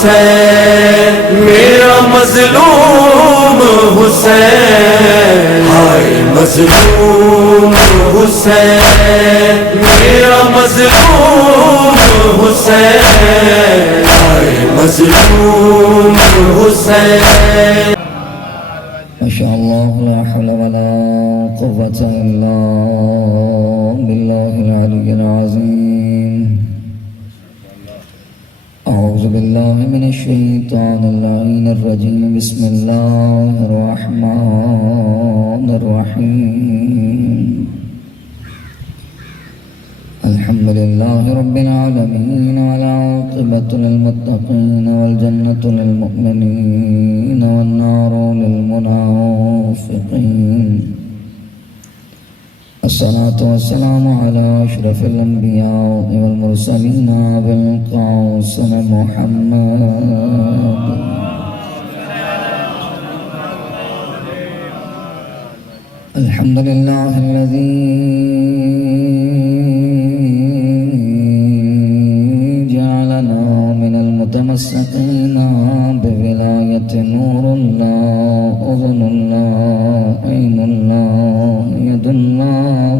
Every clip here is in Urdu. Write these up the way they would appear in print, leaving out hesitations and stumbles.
حسین میرا مظلوم حسین ہائے مظلوم حسین میرا مظلوم حسین ہائے مظلوم حسین ماشاء اللہ لا حول ولا قوة الا باللہ العلی العظیم اعوذ باللہ من الشیطان اللعین الرجیم بسم اللہ الرحمن الرحیم الحمد للہ رب العالمین والعاقبۃ للمتقین والجنۃ للمؤمنین والنار للمنافقین الصلاة والسلام على أشرف الأنبياء والمرسلين أبي القاسم محمد الحمد لله الذي جعلنا من المتمسكين بولاية نور الله أذن الله عين الله يد الله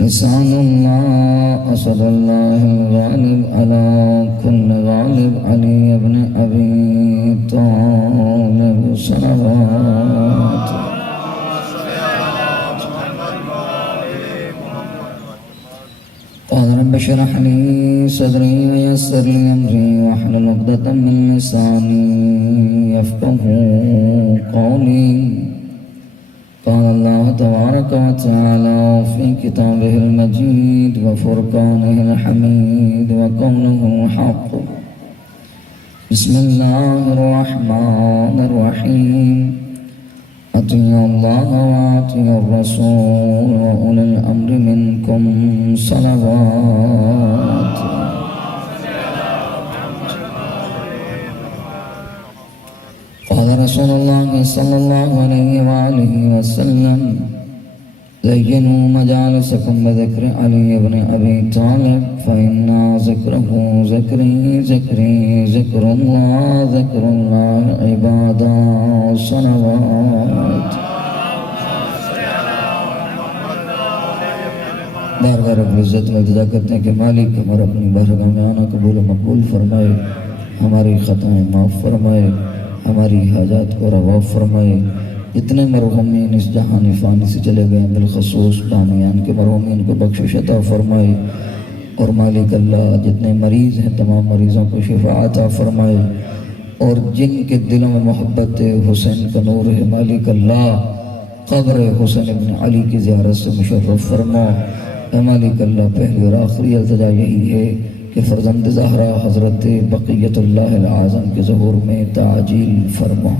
لسان الله أسد الله الغالب على كل غالب علي بن أبي طالب صلوات قال رب اشرح لي صدري ويسر لي أمري واحلل عقدة من لساني يفقهوا قولي قال الله تبارك وتعالى في كتابه المجيد وفرقانه الحميد وقوله الحق بسم الله الرحمن الرحيم أطيعوا الله وأطيعوا الرسول وأولي الأمر منكم صلوات قال رسول الله صلى الله عليه وآله وسلم زينوا مجالسكم بذكر علي بن أبي طالب فإن ذكره ذكري ذكري ذكر الله عبادا صلوات بار بار رب العزت میں التجا کرتے ہیں کہ مالک ہمارا اپنی بارگاہ میں آنا قبول و مقبول فرمائے، ہماری خطائیں معاف فرمائے، ہماری حاجات کو روا فرمائے۔ جتنے مرحومین اس جہان فانی سے چلے گئے بالخصوص بامیان کے مرحومین کو بخشش عطا فرمائے، اور مالک اللہ جتنے مریض ہیں تمام مریضوں کو شفا عطا فرمائے، اور جن کے دلوں میں محبت حسین کا نور ہے مالک اللہ قبر حسین ابن علی کی زیارت سے مشرف فرما۔ اے مالک اللہ پہلی اور آخری التجا یہی ہے کہ فرزند زہرا حضرت بقیت اللہ العظم کے ظہور میں تعجیل فرما۔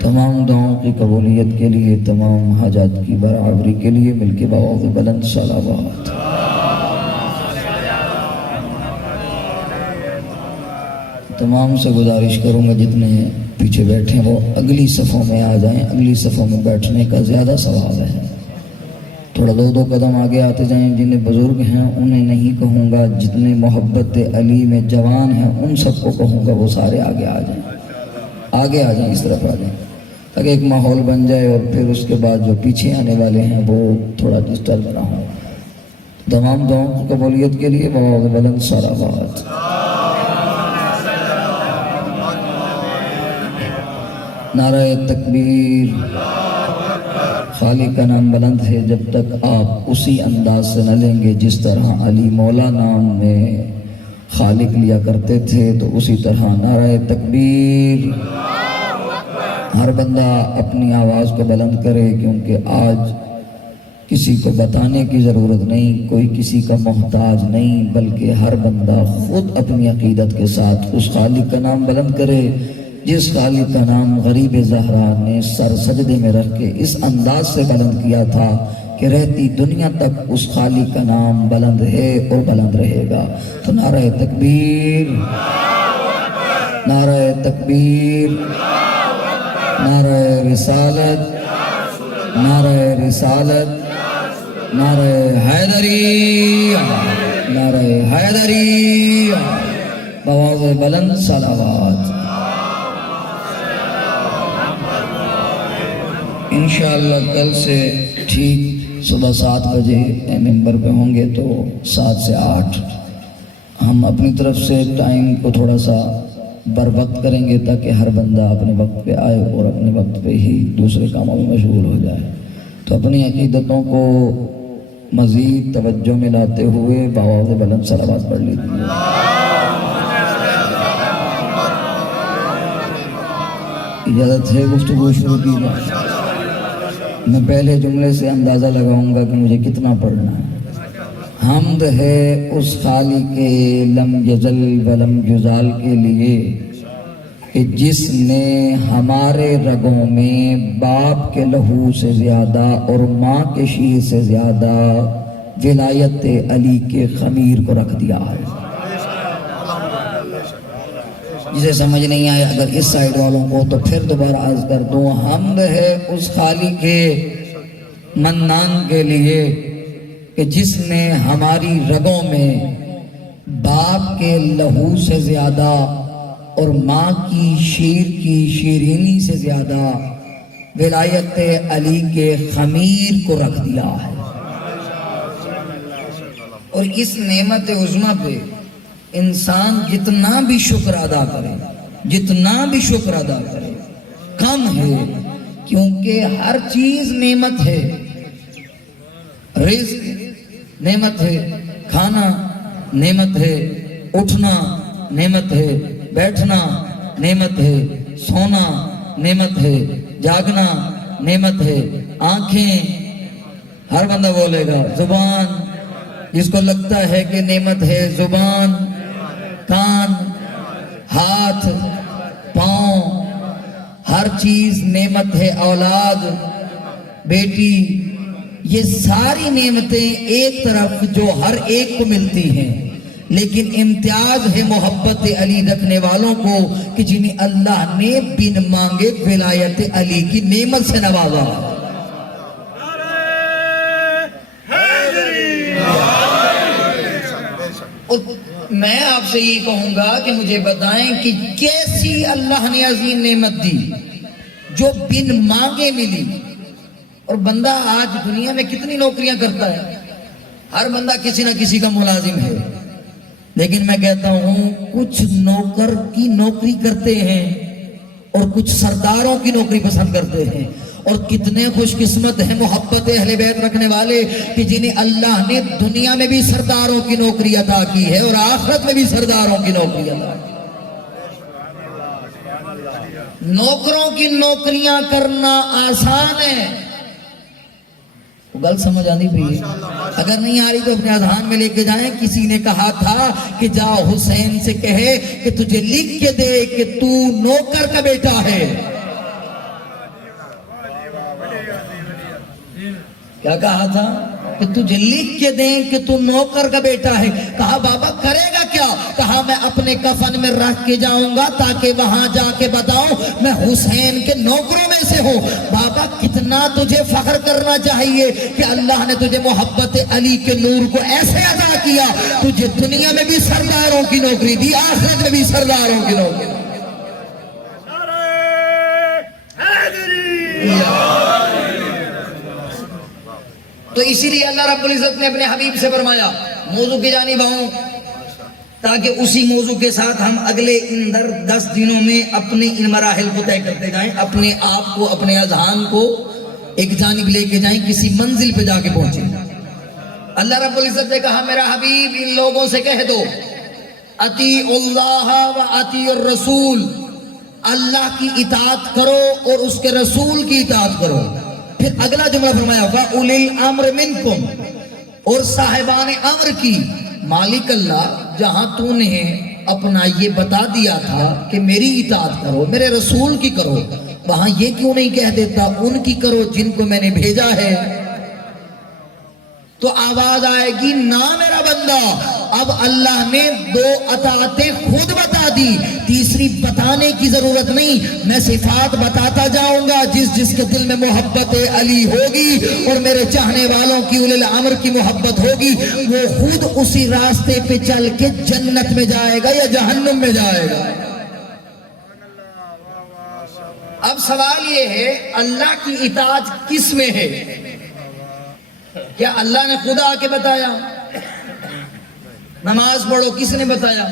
تمام دعاؤں کی قبولیت کے لیے، تمام حاجات کی برابری کے لیے مل کے بآواز بلند صلوات۔ تمام سے گزارش کروں گا جتنے پیچھے بیٹھے وہ اگلی صفوں میں آ جائیں، اگلی صفوں میں بیٹھنے کا زیادہ ثواب ہے۔ تھوڑا دو قدم آگے آتے جائیں، جنہیں بزرگ ہیں انہیں نہیں کہوں گا، جتنے محبت علی میں جوان ہیں ان سب کو کہوں گا وہ سارے آگے آ جائیں، آگے آ جائیں، اس طرف آ جائیں تاکہ ایک ماحول بن جائے، اور پھر اس کے بعد جو پیچھے آنے والے ہیں وہ تھوڑا ڈسٹرب نہ ہو۔ تمام دعاؤں کی قبولیت کے لیے بآواز بلند صلوات۔ نعرہ تکبیر۔ خالق کا نام بلند ہے جب تک آپ اسی انداز سے نہ لیں گے جس طرح علی مولا نام میں خالق لیا کرتے تھے، تو اسی طرح نعرہ تکبیر۔ ہر بندہ اپنی آواز کو بلند کرے، کیونکہ آج کسی کو بتانے کی ضرورت نہیں، کوئی کسی کا محتاج نہیں، بلکہ ہر بندہ خود اپنی عقیدت کے ساتھ اس خالق کا نام بلند کرے جس خالق کا نام غریب زہرا نے سر سجدے میں رکھ کے اس انداز سے بلند کیا تھا کہ رہتی دنیا تک اس خالق کا نام بلند ہے اور بلند رہے گا۔ تو نعرہ تکبیر، نعرہ تکبیر، نعرہ رسالت، نعرہ رسالت، نعرہ حیدری، نعرہ حیدری۔ بآواز بلند صلوات۔ انشاءاللہ کل سے ٹھیک صبح 7 بجے ممبر پہ ہوں گے، تو 7 سے 8 ہم اپنی طرف سے ٹائم کو تھوڑا سا بر وقت کریں گے، تاکہ ہر بندہ اپنے وقت پہ آئے اور اپنے وقت پہ ہی دوسرے کاموں میں مشغول ہو جائے۔ تو اپنی عقیدتوں کو مزید توجہ میں لاتے ہوئے بآواز بلند صلوات پڑھ لیجیے۔ اجازت ہے گفتگو شروع کی جائے؟ میں پہلے جملے سے اندازہ لگاؤں گا کہ مجھے کتنا پڑھنا ہے۔ حمد ہے اس خالق لم یزل ولم یزال کے لیے کہ جس نے ہمارے رگوں میں باپ کے لہو سے زیادہ اور ماں کے شیر سے زیادہ ولایت علی کے خمیر کو رکھ دیا ہے۔ جسے سمجھ نہیں آیا اگر اس سائیڈ والوں کو تو پھر دوبارہ عرض کر دوں، حمد ہے اس خالق منان کے لیے کہ جس نے ہماری رگوں میں باپ کے لہو سے زیادہ اور ماں کی شیر کی شیرینی سے زیادہ ولایت علی کے خمیر کو رکھ دیا ہے۔ اور اس نعمت عظمیٰ پہ انسان جتنا بھی شکر ادا کرے، جتنا بھی شکر ادا کرے کم ہے، کیونکہ ہر چیز نعمت ہے۔ رزق نعمت ہے، کھانا نعمت ہے، اٹھنا نعمت ہے، بیٹھنا نعمت ہے، سونا نعمت ہے، جاگنا نعمت ہے، آنکھیں ہر بندہ بولے گا، زبان جس کو لگتا ہے کہ نعمت ہے، زبان، کان، ہاتھ، پاؤں، ہر چیز نعمت ہے، اولاد، بیٹی، یہ ساری نعمتیں ایک طرف جو ہر ایک کو ملتی ہیں، لیکن امتیاز ہے محبت علی رکھنے والوں کو کہ جنہیں اللہ نے بن مانگے ولایت علی کی نعمت سے نوازا۔ اور میں آپ سے یہ کہوں گا کہ مجھے بتائیں کہ کیسی اللہ نے عظیم نعمت دی جو بن مانگے ملی۔ اور بندہ آج دنیا میں کتنی نوکریاں کرتا ہے، ہر بندہ کسی نہ کسی کا ملازم ہے، لیکن میں کہتا ہوں کچھ نوکر کی نوکری کرتے ہیں اور کچھ سرداروں کی نوکری پسند کرتے ہیں۔ اور کتنے خوش قسمت ہیں محبت اہل بیت رکھنے والے کہ جنہیں اللہ نے دنیا میں بھی سرداروں کی نوکری عطا کی ہے اور آخرت میں بھی سرداروں کی نوکری عطا کی۔ نوکروں کی نوکریاں کرنا آسان ہے، گل سمجھ آنی پڑی؟ اگر نہیں آ رہی تو اپنے اذہان میں لے کے جائیں۔ کسی نے کہا تھا کہ جا حسین سے کہے کہ تجھے لکھ کے دے کہ تو نوکر کا بیٹا ہے۔ کیا کہا تھا؟ کہ تجھے لکھ کے دیں کہ تو نوکر کا بیٹا ہے۔ کہا بابا کرے گا کیا؟ کہا میں اپنے کفن میں رکھ کے جاؤں گا تاکہ وہاں جا کے بتاؤں میں حسین کے نوکروں میں سے ہوں۔ بابا کتنا تجھے فخر کرنا چاہیے کہ اللہ نے تجھے محبت علی کے نور کو ایسے عطا کیا، تجھے دنیا میں بھی سرداروں کی نوکری دی، آخرت میں بھی سرداروں کی نوکری۔ تو اسی لیے اللہ رب العزت نے اپنے حبیب سے فرمایا، موضوع کی جانب آؤں تاکہ اسی موضوع کے ساتھ ہم اگلے 10 دنوں میں اپنے ان مراحل کو طے کرتے جائیں، اپنے آپ کو، اپنے اذہان کو ایک جانب لے کے جائیں، کسی منزل پہ جا کے پہنچیں۔ اللہ رب العزت نے کہا میرا حبیب ان لوگوں سے کہہ دو اطیع اللہ و اطیع الرسول، اللہ کی اطاعت کرو اور اس کے رسول کی اطاعت کرو۔ پھر اگلا جملہ فرمایا وَأُولِي الْأَمْرِ مِنْكُمْ، اور صاحبان امر کی۔ مالک اللہ جہاں تو نے اپنا یہ بتا دیا تھا کہ میری اطاعت کرو، میرے رسول کی کرو، وہاں یہ کیوں نہیں کہہ دیتا ان کی کرو جن کو میں نے بھیجا ہے؟ تو آواز آئے گی نہ میرا بندہ اب اللہ نے 2 اطاعتیں خود بتا دی، تیسری بتانے کی ضرورت نہیں، میں صفات بتاتا جاؤں گا۔ جس جس کے دل میں محبت علی ہوگی اور میرے چاہنے والوں کی اولل امر کی محبت ہوگی، وہ خود اسی راستے پہ چل کے جنت میں جائے گا یا جہنم میں جائے گا۔ اب سوال یہ ہے اللہ کی اطاعت کس میں ہے؟ کیا اللہ نے خود آ کے بتایا؟ نماز پڑھو کس نے بتایا؟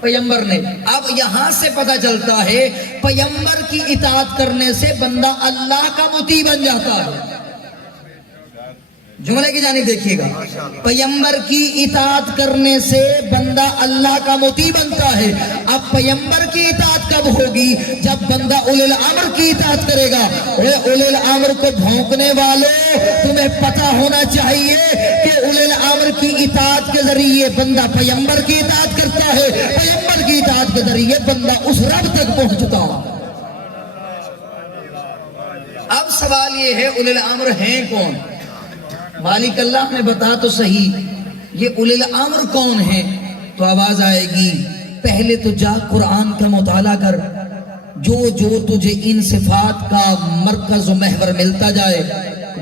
پیغمبر نے۔ اب یہاں سے پتہ چلتا ہے پیغمبر کی اطاعت کرنے سے بندہ اللہ کا مطیع بن جاتا ہے۔ جملے کی جانب دیکھیے گا، پیغمبر کی اطاعت کرنے سے بندہ اللہ کا مطیع بنتا ہے۔ اب پیغمبر کی اطاعت کب ہوگی؟ جب بندہ اولل الامر کی اطاعت کرے گا۔ اولل الامر کو بھونکنے والوں، تمہیں پتہ ہونا چاہیے کہ اولل الامر کی اطاعت کے ذریعے بندہ پیغمبر کی اطاعت کرتا ہے، پیغمبر کی اطاعت کے ذریعے بندہ اس رب تک پہنچتا ہے۔ اب سوال یہ ہے اولل الامر ہیں کون؟ مالک اللہ نے بتا تو صحیح، یہ اولل الامر کون ہیں؟ تو آواز آئے گی، پہلے تو جا قرآن کا مطالعہ کر، جو تجھے ان صفات کا مرکز و محور ملتا جائے۔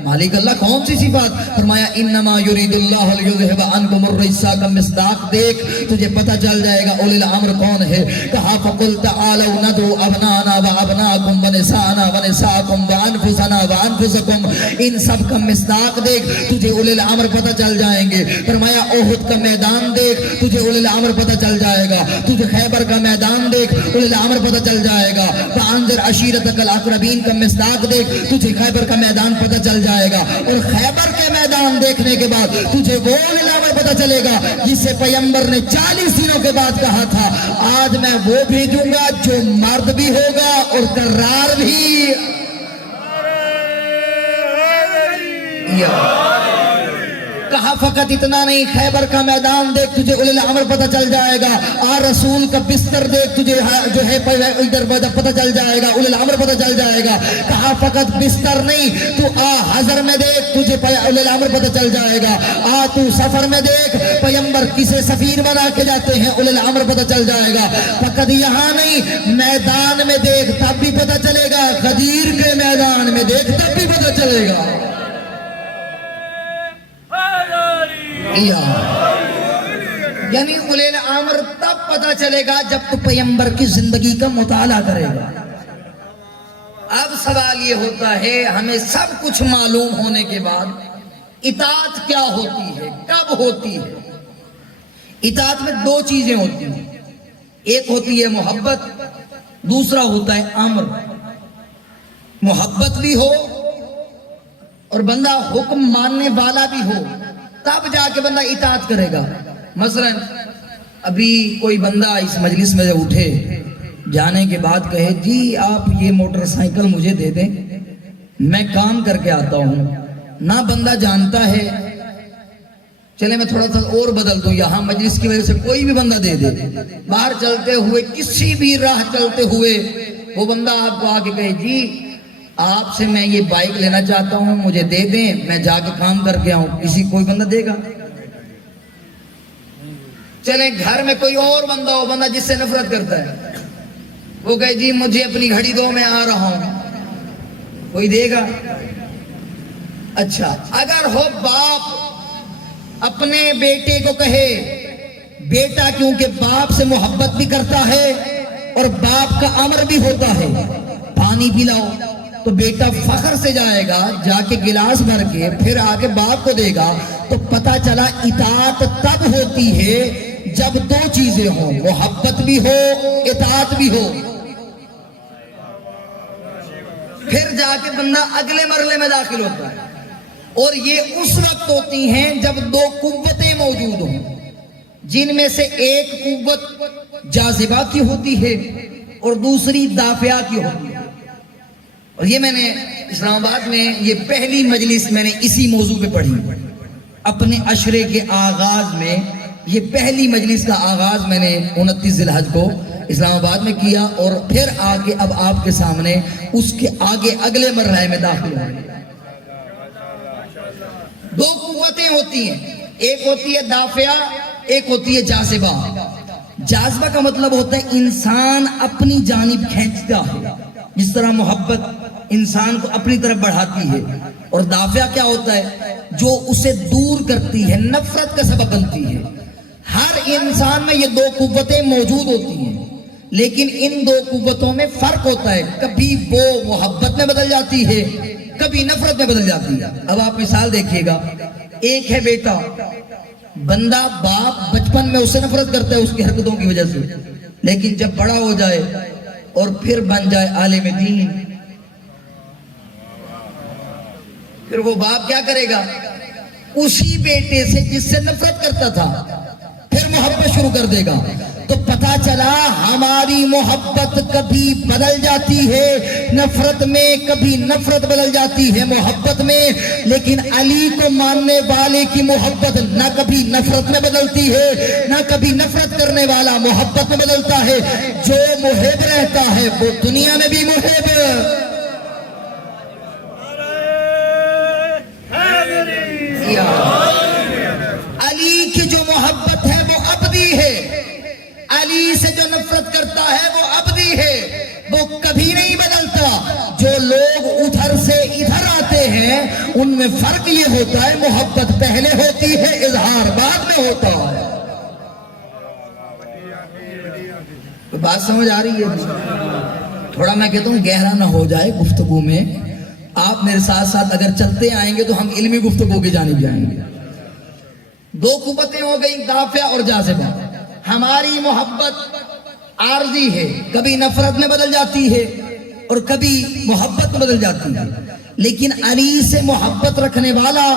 مالک اللہ کون سی صفات؟ فرمایا انما یرید اللہ لیذھب عنکم الرجس کا مصداق دیکھ، تجھے پتہ چل جائے گا اولل الامر کون ہے۔ کہا فقل تعالوا ندعو ابنانا وابناکم ونساءنا ونساءکم وانفسنا وانفسکم، ان سب کا مصداق دیکھ، تجھے اولل الامر پتہ چل جائیں گے۔ فرمایا احد کا میدان دیکھ، تجھے اولل الامر پتہ چل جائے گا۔ تجھے خیبر کا میدان دیکھ، اولل الامر پتہ چل جائے گا۔ فانذر عشیرتک الاقربین کا مصداق دیکھ، تجھے خیبر کا میدان پتہ چل جائے گا۔ اور خیبر کے میدان دیکھنے کے بعد تجھے وہ علامہ پتہ چلے گا جسے پیغمبر نے 40 دنوں کے بعد کہا تھا، آج میں وہ بھیجوں گا جو مرد بھی ہوگا اور کرار بھی۔ کہا فقط اتنا نہیں، خیبر کا میدان دیکھ، تجھے اولل الامر پتہ چل جائے گا۔ رسول کا بستر دیکھ، تجھے جو ہے ادھر پتہ چل جائے گا، اولل الامر پتہ چل جائے گا۔ کہا فقط بستر نہیں، تو حضر میں دیکھ، تجھے اولل الامر پتہ چل جائے گا۔ تو سفر میں دیکھ، پیغمبر کسے سفیر بنا کے جاتے ہیں، اولل الامر پتہ چل جائے گا۔ فقط یہاں نہیں، میدان میں دیکھ تب بھی پتہ چلے گا، غدیر کے میدان میں دیکھ تب بھی پتہ چلے گا۔ یعنی اولل الامر تب پتہ چلے گا جب تو پیغمبر کی زندگی کا مطالعہ کرے گا۔ اب سوال یہ ہوتا ہے، ہمیں سب کچھ معلوم ہونے کے بعد اطاعت کیا ہوتی ہے، کب ہوتی ہے؟ اطاعت میں 2 چیزیں ہوتی ہیں، ایک ہوتی ہے محبت، دوسرا ہوتا ہے امر۔ محبت بھی ہو اور بندہ حکم ماننے والا بھی ہو، تب جا کے بندہ اطاعت کرے گا۔ مثلا ابھی کوئی بندہ اس مجلس میں اٹھے، جانے کے بعد کہے جی آپ یہ موٹر سائیکل مجھے دے دیں، میں کام کر کے آتا ہوں، نہ بندہ جانتا ہے، چلے میں تھوڑا سا اور بدل دوں، یہاں مجلس کی وجہ سے کوئی بھی بندہ دے دے، باہر چلتے ہوئے کسی بھی راہ چلتے ہوئے وہ بندہ آپ کو آ کے کہے جی آپ سے میں یہ بائک لینا چاہتا ہوں، مجھے دے دیں، میں جا کے کام کر کے آؤں، کوئی بندہ دے گا؟ چلیں گھر میں کوئی اور بندہ ہو، بندہ جس سے نفرت کرتا ہے، وہ کہے جی مجھے اپنی گھڑی دو میں آ رہا ہوں، کوئی دے گا؟ اچھا اگر ہو باپ اپنے بیٹے کو کہے، بیٹا کیونکہ باپ سے محبت بھی کرتا ہے اور باپ کا امر بھی ہوتا ہے، پانی پلاؤ، تو بیٹا فخر سے جائے گا، جا کے گلاس بھر کے پھر آگے باپ کو دے گا، تو پتہ چلا اطاعت تب ہوتی ہے جب 2 چیزیں ہوں، محبت بھی ہو، اطاعت بھی ہو، پھر جا کے بندہ اگلے مرحلے میں داخل ہوتا ہے۔ اور یہ اس وقت ہوتی ہیں جب 2 قوتیں موجود ہوں، جن میں سے ایک قوت جاذبہ کی ہوتی ہے اور دوسری دافعہ کی ہوتی ہے۔ اور یہ میں نے اسلام آباد میں یہ پہلی مجلس میں نے اسی موضوع پہ پڑھی، اپنے عشرے کے آغاز میں یہ پہلی مجلس کا آغاز میں نے 29 ذی الحج کو اسلام آباد میں کیا، اور پھر آگے اب آپ کے سامنے اس کے آگے اگلے مرحلے میں داخل ہوئے۔ 2 قوتیں ہوتی ہیں، ایک ہوتی ہے دافعہ ایک ہوتی ہے جاذبہ. جاذبہ کا مطلب ہوتا ہے انسان اپنی جانب کھینچتا ہے، جس طرح محبت انسان کو اپنی طرف بڑھاتی ہے. اور دافع کیا ہوتا ہے؟ جو اسے دور کرتی ہے، نفرت کا سبب بنتی ہے. ہر انسان میں یہ دو قوتیں موجود ہوتی ہیں، لیکن ان دو قوتوں میں فرق ہوتا ہے. کبھی وہ محبت میں بدل جاتی ہے، کبھی نفرت میں بدل جاتی ہے. اب آپ مثال دیکھیے گا، ایک ہے بیٹا، بندہ باپ بچپن میں اسے نفرت کرتا ہے اس کی حرکتوں کی وجہ سے، لیکن جب بڑا ہو جائے اور پھر بن جائے عالم دین، پھر وہ باپ کیا کرے گا؟ اسی بیٹے سے جس سے نفرت کرتا تھا پھر محبت شروع کر دے گا. تو پتا چلا ہماری محبت کبھی بدل جاتی ہے نفرت میں، کبھی نفرت بدل جاتی ہے محبت میں. لیکن علی کو ماننے والے کی محبت نہ کبھی نفرت میں بدلتی ہے، نہ کبھی نفرت کرنے والا محبت میں بدلتا ہے. جو محب رہتا ہے وہ دنیا میں بھی محب. علی کی جو محبت ہے وہ ابدی ہے، علی سے جو نفرت کرتا ہے وہ ابدی ہے، وہ کبھی نہیں بدلتا. جو لوگ ادھر سے ادھر آتے ہیں ان میں فرق یہ ہوتا ہے محبت پہلے ہوتی ہے، اظہار بعد میں ہوتا ہے. بات سمجھ آ رہی ہے؟ تھوڑا میں کہتا ہوں گہرا نہ ہو جائے گفتگو میں. آپ میرے ساتھ ساتھ اگر چلتے آئیں گے تو ہم علمی گفتگو کی جانب جائیں گے. دو قوتیں ہو گئی، دافع اور جاذبہ. ہماری محبت عارضی ہے، کبھی نفرت میں بدل جاتی ہے اور کبھی محبت میں بدل جاتی ہے. لیکن علی سے محبت رکھنے والا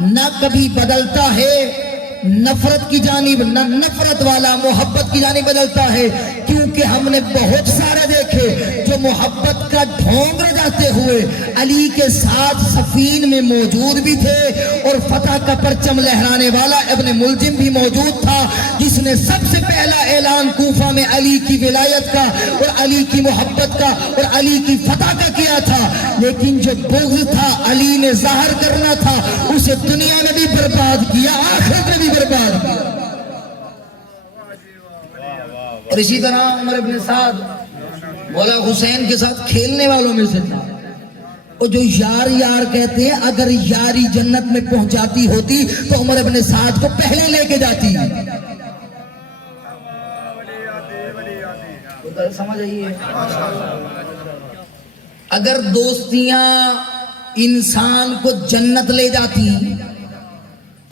نہ کبھی بدلتا ہے نفرت کی جانب، نہ نفرت والا محبت کی جانب بدلتا ہے. کیونکہ ہم نے بہت سارے دیکھے جو محبت کا ڈھونگ رجاتے ہوئے علی کے ساتھ سفین میں موجود بھی تھے، اور فتح کا پرچم لہرانے والا ابن ملجم بھی موجود تھا، جس نے سب سے پہلا اعلان کوفہ میں علی کی ولایت کا اور علی کی محبت کا اور علی کی فتح کا کیا تھا. لیکن جو بغض تھا علی نے ظاہر کرنا تھا، اسے دنیا میں بھی برباد کیا، آخرت میں بھی برباد کیا. اور اسی طرح عمر ابن سعد مولا حسین کے ساتھ کھیلنے والوں میں سے تھا. اور جو یار یار کہتے ہیں، اگر یاری جنت میں پہنچاتی ہوتی تو عمر ابن سعد کو پہلے لے کے جاتی. سمجھ آئیے؟ اگر دوستیاں انسان کو جنت لے جاتی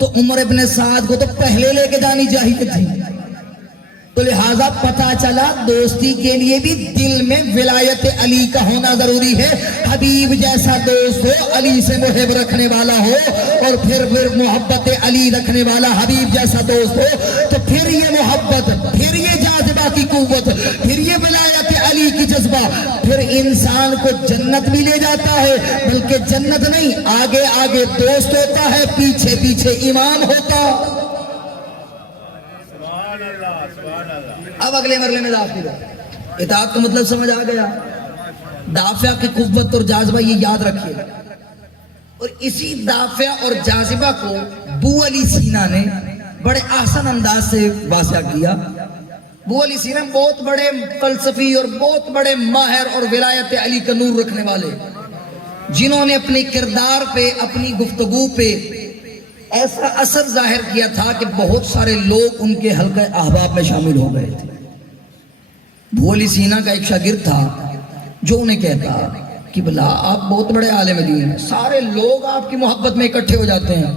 تو عمر ابن سعد کو تو پہلے لے کے جانی چاہیے تھی. تو لہٰذا پتا چلا دوستی کے لیے بھی دل میں ولایت علی کا ہونا ضروری ہے. حبیب جیسا دوست ہو، علی سے محب رکھنے والا ہو، اور پھر محبت علی رکھنے والا حبیب جیسا دوست ہو، تو پھر یہ محبت، پھر یہ جاذبہ کی قوت، پھر یہ ولایت علی کی جذبہ، پھر انسان کو جنت بھی لے جاتا ہے. بلکہ جنت نہیں، آگے آگے دوست ہوتا ہے، پیچھے پیچھے امام ہوتا. اب اگلے مرحلے میں داخل ہو. اطاعت کا مطلب سمجھ آ گیا. دافع کی قوت اور جاذبہ یہ یاد رکھیے. اور اسی دافع اور جاذبہ کو ابو علی سینا نے بڑے احسن انداز سے واضح کیا. ابو علی سینا بہت بڑے فلسفی اور بہت بڑے ماہر اور ولایت علی کا نور رکھنے والے، جنہوں نے اپنے کردار پہ، اپنی گفتگو پہ ایسا اثر ظاہر کیا تھا کہ بہت سارے لوگ ان کے حلقہ احباب میں شامل ہو گئے تھے. ابو علی سینا کا ایک شاگرد تھا جو انہیں کہتا کہ بلا آپ بہت بڑے عالم دین ہیں، سارے لوگ آپ کی محبت میں اکٹھے ہو جاتے ہیں،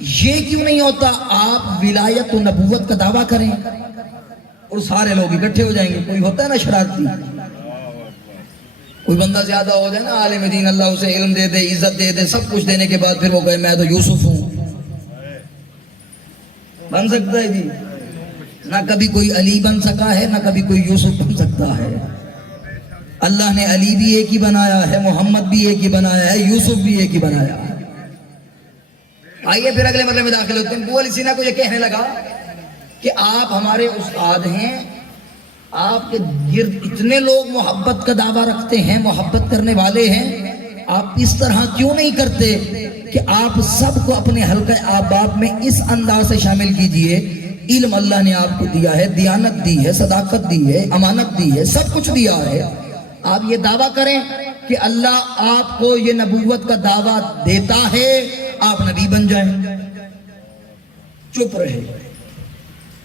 یہ کیوں نہیں ہوتا آپ ولایت و نبوت کا دعویٰ کریں اور سارے لوگ اکٹھے ہو جائیں گے. کوئی ہوتا ہے نا شرارتی، کوئی بندہ زیادہ ہو جائے نا عالم دین، اللہ اسے علم دے دے، عزت دے دے، سب کچھ دینے کے بعد پھر وہ کہے میں تو یوسف ہوں. بن سکتا ہے جی؟ نہ کبھی کوئی علی بن سکا ہے، نہ کبھی کوئی یوسف بن سکتا ہے. اللہ نے علی بھی ایک ہی بنایا ہے، محمد بھی ایک ہی بنایا ہے، یوسف بھی ایک ہی بنایا ہے. آئیے پھر اگلے مرحلے میں داخل ہوتے ہیں. ابو علی سینا کو یہ کہنے لگا کہ آپ ہمارے استاد ہیں، آپ کے گرد اتنے لوگ محبت کا دعویٰ رکھتے ہیں، محبت کرنے والے ہیں، آپ اس طرح کیوں نہیں کرتے کہ آپ سب کو اپنے حلقہ احباب میں اس انداز سے شامل کیجئے علم اللہ نے آپ کو دیا ہے، دیانت دی ہے، صداقت دی ہے، امانت دی ہے، سب کچھ دیا ہے، آپ یہ دعویٰ کریں کہ اللہ آپ کو یہ نبوت کا دعویٰ دیتا ہے، آپ نبی بن جائیں؟ چپ رہے۔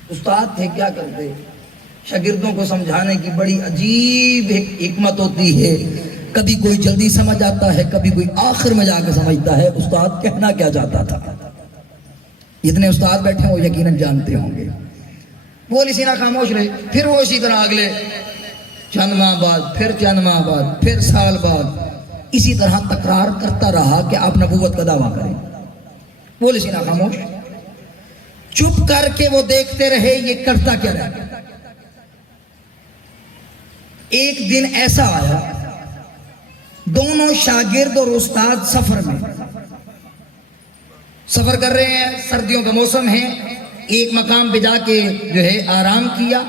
استاد تھے کیا کرتے؟ شاگردوں کو سمجھانے کی بڑی عجیب حکمت ہوتی ہے، کبھی کوئی جلدی سمجھ آتا ہے، کبھی کوئی آخر میں جا کے سمجھتا ہے استاد کہنا کیا چاہتا تھا۔ جتنے استاد بیٹھے ہیں وہ یقیناً جانتے ہوں گے۔ وہ اسی طرح خاموش رہے، پھر وہ اسی طرح اگلے چند ماہ بعد، پھر چند ماہ بعد، پھر سال بعد اسی طرح تکرار کرتا رہا کہ آپ نبوت کا دعویٰ کریں۔ وہ اسی طرح خاموش، چپ کر کے وہ دیکھتے رہے یہ کرتا کیا رہا۔ ایک دن ایسا آیا، دونوں شاگرد اور استاد سفر میں سفر کر رہے ہیں، سردیوں کا موسم ہے، ایک مقام پہ جا کے جو ہے آرام کیا،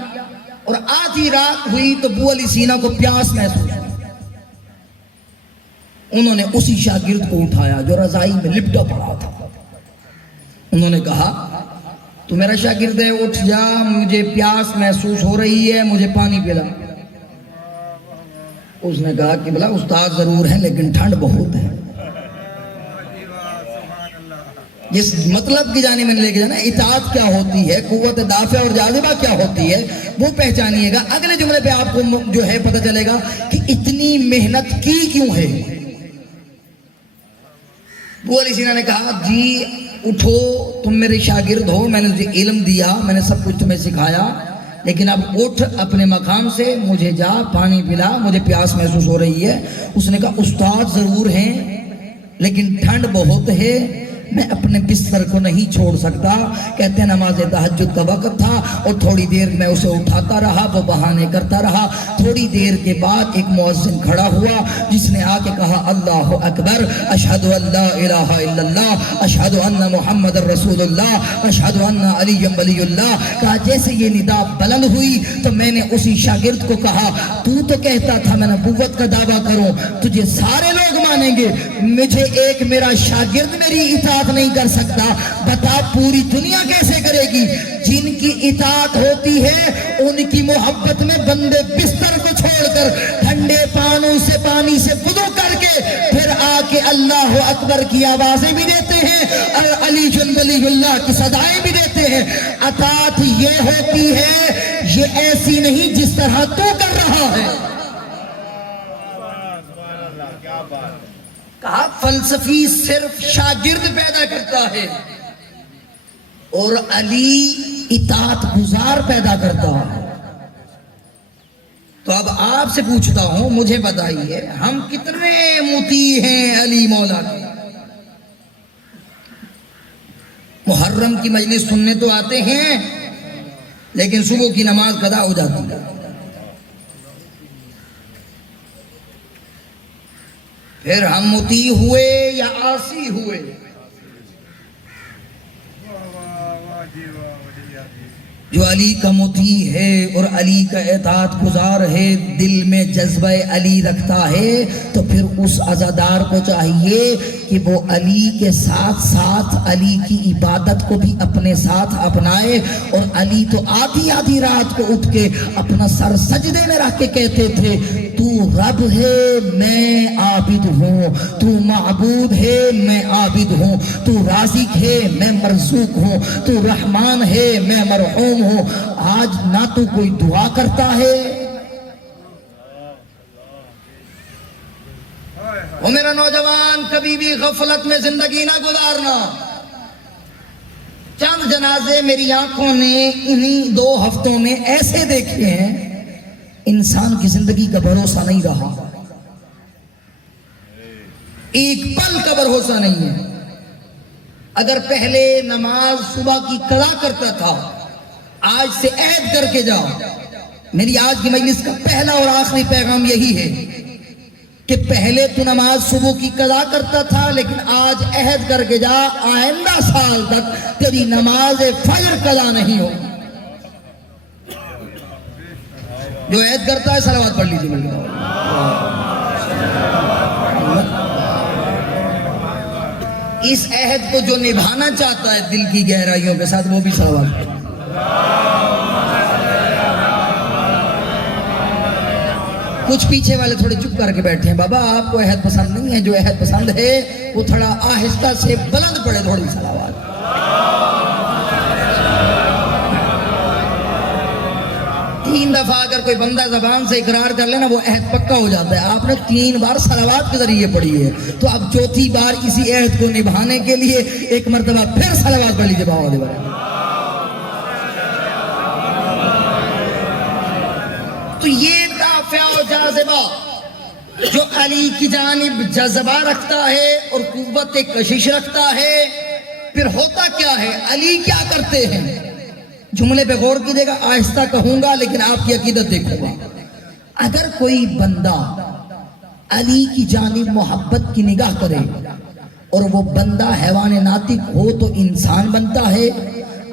اور آدھی رات ہوئی تو ابو علی سینا کو پیاس محسوس ہوئی۔ انہوں نے اسی شاگرد کو اٹھایا جو رضائی میں لپٹا پڑا تھا، انہوں نے کہا تو میرا شاگرد ہے، اٹھ جا، مجھے پیاس محسوس ہو رہی ہے، مجھے پانی پلا۔ اس نے کہا کہ بلا استاد ضرور ہیں لیکن ٹھنڈ بہت ہے۔ جس مطلب کی جانب میں لے کے جانا، اطاعت کیا ہوتی ہے، قوت دافع اور جاذبہ کیا ہوتی ہے وہ پہچانیے گا۔ اگلے جملے پہ آپ کو جو ہے پتہ چلے گا کہ اتنی محنت کی کیوں ہے۔ ابو علی سینا نے کہا جی اٹھو، تم میرے شاگرد ہو، میں نے تمہیں علم دیا، میں نے سب کچھ تمہیں سکھایا، لیکن اب اٹھ اپنے مقام سے، مجھے جا پانی پلا، مجھے پیاس محسوس ہو رہی ہے۔ اس نے کہا استاد ضرور ہیں لیکن ٹھنڈ بہت ہے، میں اپنے بستر کو نہیں چھوڑ سکتا۔ کہتے ہیں نماز تہجد کا وقت تھا اور تھوڑی دیر میں اسے اٹھاتا رہا، وہ بہانے کرتا رہا۔ تھوڑی دیر کے بعد ایک مؤذن کھڑا ہوا جس نے آ کے کہا اللہ اکبر، اشہد ان لا الہ الا اللہ، اشہد ان محمد رسول اللہ، اشہد ان علی ولی اللہ۔ کہا جیسے یہ ندا بلند ہوئی تو میں نے اسی شاگرد کو کہا تو کہتا تھا میں نبوت کا دعویٰ کروں، تجھے سارے لوگ مانیں گے، مجھے ایک میرا شاگرد میری اطاعت نہیں کر سکتا، بتا پوری دنیا کیسے کرے گی؟ جن کی اطاعت ہوتی ہے ان کی محبت میں بندے بستر کو چھوڑ کر ٹھنڈے پانی سے وضو کر کے پھر آ کے اللہ اکبر کی آوازیں بھی دیتے ہیں اور علی ولی اللہ کی صدائیں بھی دیتے ہیں۔ اطاعت یہ ہوتی ہے، یہ ایسی نہیں جس طرح تو کر رہا ہے۔ کہا فلسفی صرف شاگرد پیدا کرتا ہے اور علی اطاعت گزار پیدا کرتا ہے۔ تو اب آپ سے پوچھتا ہوں، مجھے بتائیے ہم کتنے مطیع ہیں علی مولا کے؟ محرم کی مجلس سننے تو آتے ہیں لیکن صبح کی نماز قضا ہو جاتی ہے، پھر ہم مطیع ہوئے یا عاصی ہوئے؟ جو علی کا مطیع ہے اور علی کا اطاعت گزار ہے، دل میں جذبہ علی رکھتا ہے، تو پھر اس عزادار کو چاہیے کہ وہ علی کے ساتھ ساتھ علی کی عبادت کو بھی اپنے ساتھ اپنائے۔ اور علی تو آدھی رات کو اٹھ کے اپنا سر سجدے میں رکھ کے کہتے تھے تو رب ہے میں عابد ہوں، تو معبود ہے میں عابد ہوں، تو رازق ہے میں مرزوق ہوں، تو رحمان ہے میں مرحوم ہوں۔ آج نہ تو کوئی دعا کرتا ہے۔ وہ میرا نوجوان کبھی بھی غفلت میں زندگی نہ گزارنا۔ چند جنازے میری آنکھوں نے انہی 2 ہفتوں میں ایسے دیکھے ہیں، انسان کی زندگی کا بھروسہ نہیں رہا، ایک پل کا بھروسہ نہیں ہے۔ اگر پہلے نماز صبح کی قضا کرتا تھا، آج سے عہد کر کے جاؤ۔ میری آج کی مجلس کا پہلا اور آخری پیغام یہی ہے کہ پہلے تو نماز صبح کی قضا کرتا تھا، لیکن آج عہد کر کے جا آئندہ سال تک تیری نماز فجر قضا نہیں ہو۔ جو عہد کرتا ہے صلوات پڑھ لیجیے میرے۔ اس عہد کو جو نبھانا چاہتا ہے دل کی گہرائیوں کے ساتھ، وہ بھی صلوات پڑھ۔ کچھ پیچھے والے تھوڑے چپ کر کے بیٹھے ہیں. بابا آپ کو عہد پسند نہیں ہے, جو عہد پسند ہے وہ تھوڑا آہستہ سے بلند پڑے تھوڑی صلوات. تین دفعہ اگر کوئی بندہ زبان سے اقرار کر لینا وہ عہد پکا ہو جاتا ہے. آپ نے 3 بار صلوات کے ذریعے پڑھی ہے, تو اب چوتھی بار اسی عہد کو نبھانے کے لیے ایک مرتبہ پھر صلوات پڑھ لیجیے. بابا دے تو یہ دافع و جاذبہ جو علی کی جانب جذبہ رکھتا ہے اور قوت کشش رکھتا ہے. پھر ہوتا کیا ہے, علی کیا کرتے ہیں؟ جملے پہ غور کیجئے گا, آہستہ کہوں گا لیکن آپ کی عقیدت دیکھو گا. اگر کوئی بندہ علی کی جانب محبت کی نگاہ کرے اور وہ بندہ حیوان ناطق ہو تو انسان بنتا ہے.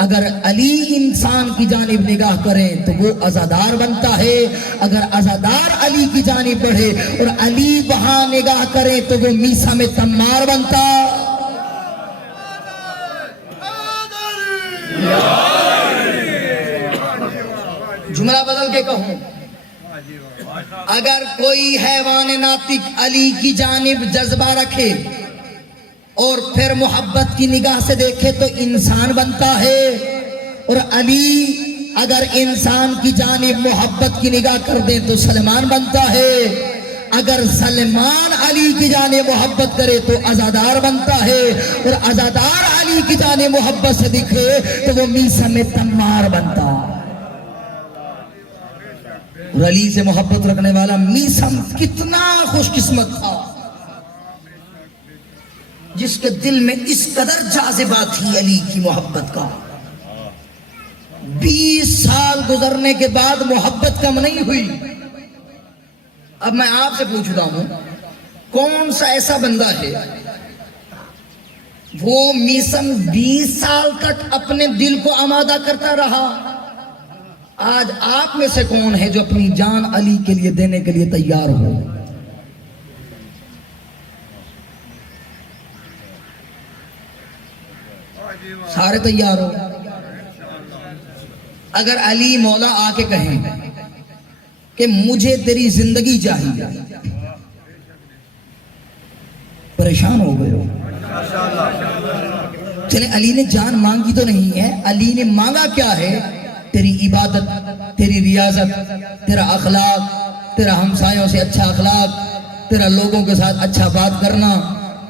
اگر علی انسان کی جانب نگاہ کرے تو وہ عزادار بنتا ہے. اگر عزادار علی کی جانب بڑھے اور علی وہاں نگاہ کرے تو وہ میسا میں تمار بنتا. جملہ بدل کے کہوں, اگر کوئی حیوان ناطق علی کی جانب جذبہ رکھے اور پھر محبت کی نگاہ سے دیکھے تو انسان بنتا ہے. اور علی اگر انسان کی جانب محبت کی نگاہ کر دیں تو سلمان بنتا ہے. اگر سلمان علی کی جانب محبت کرے تو عزادار بنتا ہے. اور عزادار علی کی جانب محبت سے دکھے تو وہ میسا میں تمار بنتا. اور علی سے محبت رکھنے والا میسم کتنا خوش قسمت تھا جس کے دل میں اس قدر جاذبہ تھی علی کی محبت کا. 20 سال گزرنے کے بعد محبت کم نہیں ہوئی. اب میں آپ سے پوچھتا ہوں, کون سا ایسا بندہ ہے وہ میسم 20 سال تک اپنے دل کو آمادہ کرتا رہا؟ آج آپ میں سے کون ہے جو اپنی جان علی کے لیے دینے کے لیے تیار ہو؟ سارے تیار ہو. اگر علی مولا آ کے کہیں کہ مجھے تیری زندگی چاہیے, پریشان ہو گئے ہو. چلے علی نے جان مانگی تو نہیں ہے, علی نے مانگا کیا ہے؟ تیری عبادت, تیری ریاضت, تیرا اخلاق, تیرا ہمسایوں سے اچھا اخلاق, تیرا لوگوں کے ساتھ اچھا بات کرنا.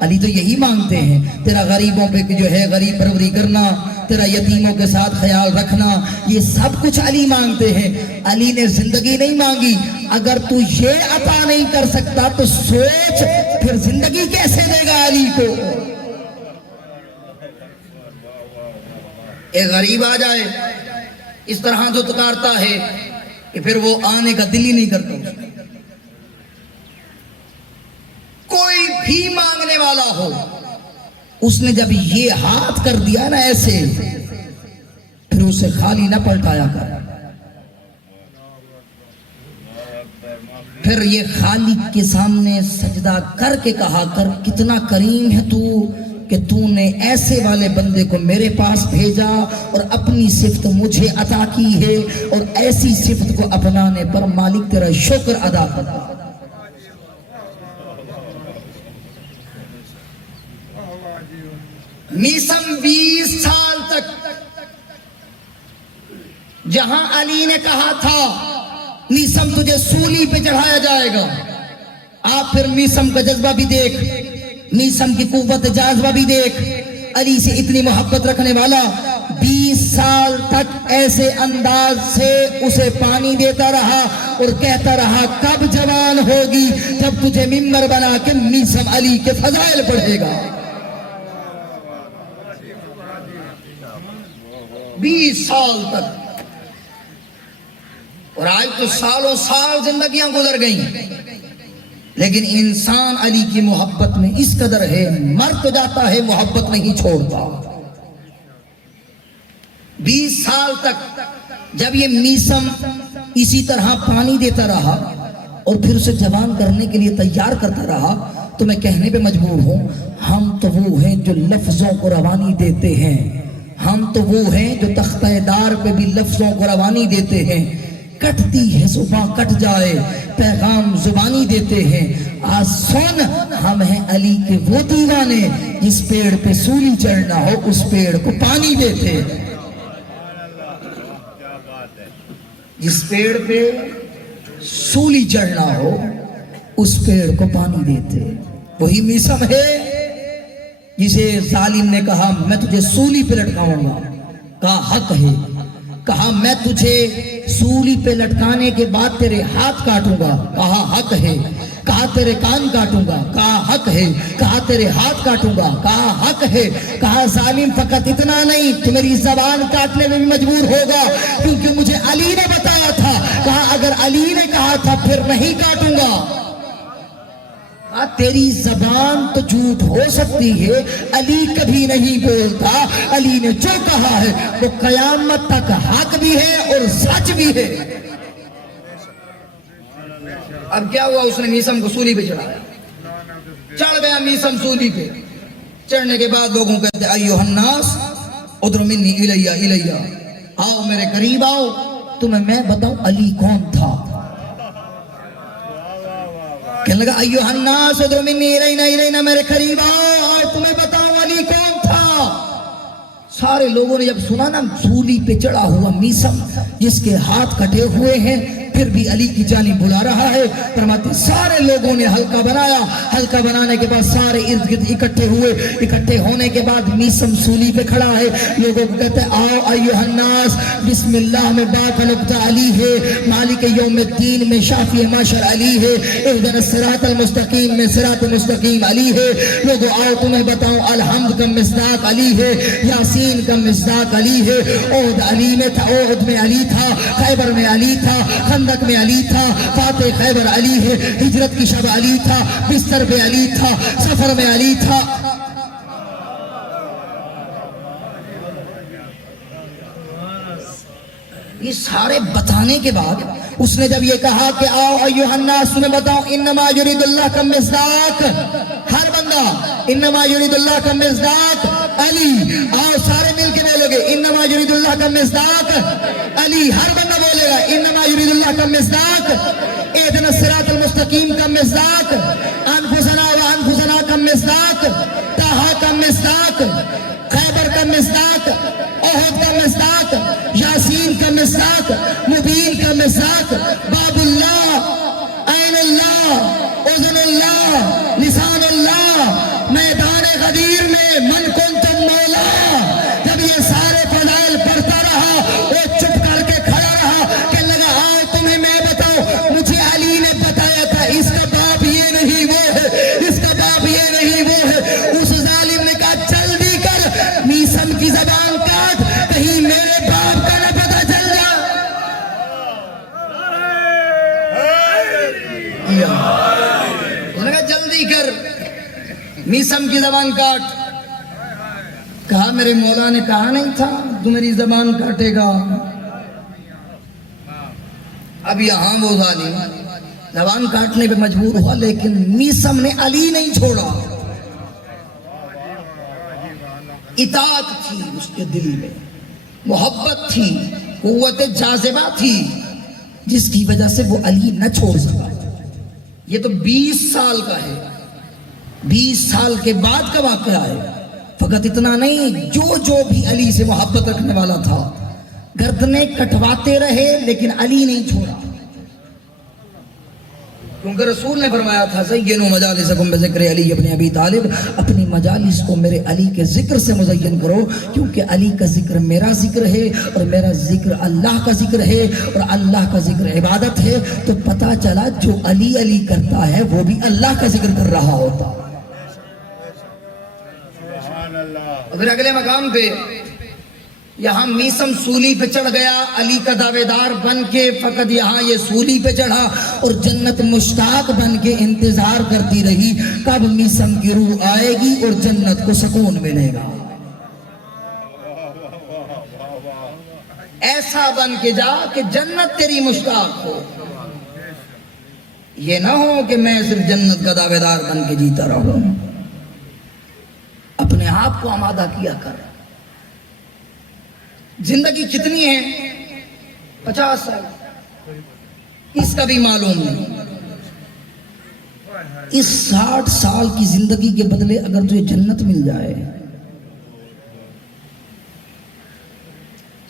علی تو یہی مانگتے ہیں. تیرا غریبوں پہ جو ہے غریب پروری کرنا, تیرا یتیموں کے ساتھ خیال رکھنا, یہ سب کچھ علی مانگتے ہیں. علی نے زندگی نہیں مانگی. اگر تو یہ عطا نہیں کر سکتا تو سوچ پھر زندگی کیسے دے گا علی کو. ایک غریب آ جائے اس طرح جو تکارتا ہے کہ پھر وہ آنے کا دل ہی نہیں کرتا. کوئی بھی مانگنے والا ہو, اس نے جب یہ ہاتھ کر دیا نا ایسے, پھر اسے خالی نہ پلٹایا کر. پھر یہ خالق کے سامنے سجدہ کر کے کہا کر, کتنا کریم ہے تو کہ تو نے ایسے والے بندے کو میرے پاس بھیجا اور اپنی صفت مجھے عطا کی ہے, اور ایسی صفت کو اپنانے پر مالک تیرا شکر ادا کرتا. میسم 20 سال تک جہاں علی نے کہا تھا میسم تجھے سولی پہ چڑھایا جائے گا, آپ پھر میسم کا جذبہ بھی دیکھ, میسم کی قوت جاذبہ بھی دیکھ. علی سے اتنی محبت رکھنے والا 20 سال تک ایسے انداز سے اسے پانی دیتا رہا اور کہتا رہا کب جوان ہوگی جب تجھے ممبر بنا کے میسم علی کے فضائل پڑھے گا. 20 سال تک. اور آج تو سالوں سال زندگیاں گزر گئیں, لیکن انسان علی کی محبت میں اس قدر ہے, مر تو جاتا ہے محبت نہیں چھوڑتا. 20 سال تک جب یہ میسم اسی طرح پانی دیتا رہا اور پھر اسے جوان کرنے کے لیے تیار کرتا رہا, تو میں کہنے پہ مجبور ہوں, ہم تو وہ ہیں جو لفظوں کو روانی دیتے ہیں, ہم تو وہ ہیں جو تختہ دار پہ بھی لفظوں کو روانی دیتے ہیں. کٹتی ہے زباں کٹ جائے پیغام زبانی دیتے ہیں آج سن ہم ہیں علی کے وہ دیوانے جس پیڑ پہ سولی چڑھنا ہو اس پیڑ کو پانی دیتے جس پیڑ پہ سولی چڑھنا ہو اس پیڑ کو پانی دیتے وہی میسم ہے جسے ظالم نے کہا میں تجھے سولی پہ لٹکاؤں گا کہا حق ہے کہا میں تجھے سولی پہ لٹکانے کے بعد تیرے ہاتھ کاٹوں گا کہا حق ہے کہا تیرے کان کاٹوں گا کہا حق ہے کہا تیرے ہاتھ کاٹوں گا کہا حق ہے کہا ظالم فقط اتنا نہیں تو میری زبان کاٹنے میں بھی مجبور ہوگا کیونکہ مجھے علی نے بتایا تھا کہا اگر علی نے کہا تھا پھر نہیں کاٹوں گا تیری زبان تو جھوٹ ہو سکتی ہے علی کبھی نہیں بولتا علی نے جو کہا ہے وہ قیامت تک حق بھی ہے اور سچ بھی ہے اب کیا ہوا اس نے میسم کو سولی پہ چڑھایا چڑھ گیا میسم سولی پہ چڑھنے کے بعد لوگوں کہتے ایوہ الناس ادر منی الیہ الیہ آؤ میرے قریب آؤ تمہیں میں بتاؤں علی کون تھا کہنے لگا ایوہ الناس ادر منی الیہ الیہ میرے قریب آؤ اور تمہیں بتاؤں علی کون تھا سارے لوگوں نے جب سنا نا سولی پہ چڑھا ہوا میسم جس کے ہاتھ کٹے ہوئے ہیں پھر بھی علی کی جانب بلا رہا ہے فرماتے سارے لوگوں نے حلقہ بنایا حلقہ بنانے کے بعد سارے ارد گرد اکٹھے ہوئے اکٹھے ہونے کے بعد میسم سولی پہ کھڑا ہے لوگوں کو کہتے ہیں آؤ ایوہ الناس بسم اللہ میں با کا نقطہ علی ہے مالک یوم الدین میں شافی معشر علی ہے اہدنا الصراط المستقیم میں صراط مستقیم علی ہے لوگوں آؤ تمہیں بتاؤں الحمد کا مصداق علی ہے یاسین کا مصداق علی ہے عہد علی میں تھا عہد میں علی تھا خیبر میں علی تھا خندق میں علی تھا فاتح خیبر علی ہے ہجرت کی شب علی تھا بستر پہ علی تھا سفر میں علی تھا یہ سارے بتانے کے بعد اس نے جب یہ کہا کہ آؤ ایوہ الناس تمہیں بتاؤں انما یرید اللہ کا مصداق ہر بندہ انما یرید اللہ کا مصداق علی آؤ سارے مل کے بولو گے انما یرید اللہ کا مصداق علی ہر بندہ بولے گا انما یرید اللہ کا مصداق اہدنا الصراط المستقیم کا مصداق انفسنا و انفسنا کا مصداق طٰہٰ کا مصداق خیبر کا مصداق احد کا مصداق یاسین کا مصداق مبین کا مصداق باب اللہ عین اللہ اذن اللہ لسان اللہ میدان غدیر میں من کنتم مولا جب یہ سارے فضائل پڑھتا رہا وہ چپ کر کے کھڑا رہا کہ لگا آؤ تمہیں میں بتاؤں مجھے علی نے بتایا تھا اس کا باپ یہ نہیں وہ ہے اس کا باپ یہ نہیں وہ ہے اس ظالم نے کہا جلدی کر میسم کی زبان کاٹ کہیں میرے باپ کا نہ پتہ چل جائے جلدی کر میسم کی زبان کاٹ کہا میرے مولا نے کہا نہیں تھا تو میری زبان کاٹے گا اب یہاں وہ ظالم زبان کاٹنے پہ مجبور ہوا لیکن میسم نے علی نہیں چھوڑا اطاعت تھی اس کے دل میں محبت تھی قوت جاذبہ تھی جس کی وجہ سے وہ علی نہ چھوڑ سکا یہ تو 20 سال کا ہے 20 سال کے بعد کا واقعہ ہے فقط اتنا نہیں جو بھی علی سے محبت رکھنے والا تھا گردنیں کٹواتے رہے لیکن علی نہیں چھوڑا کیونکہ رسول نے فرمایا تھا زینوا مجالسکم بذکر علی ابن ابی طالب اپنی مجالس کو میرے علی کے ذکر سے مزین کرو کیونکہ علی کا ذکر میرا ذکر ہے اور میرا ذکر اللہ کا ذکر ہے اور اللہ کا ذکر عبادت ہے تو پتہ چلا جو علی علی کرتا ہے وہ بھی اللہ کا ذکر کر رہا ہوتا اور پھر اگلے مقام پہ یہاں میسم سولی پہ چڑھ گیا علی کا دعویدار بن کے فقط یہاں یہ سولی پہ چڑھا اور جنت مشتاق بن کے انتظار کرتی رہی کب میسم کی روح آئے گی اور جنت کو سکون ملے گا ایسا بن کے جا کہ جنت تیری مشتاق ہو یہ نہ ہو کہ میں صرف جنت کا دعویدار بن کے جیتا رہوں اپنے آپ کو آمادہ کیا کر زندگی کتنی ہے 50 سال اس کا بھی معلوم نہیں. اس 60 سال کی زندگی کے بدلے اگر تجھے جنت مل جائے،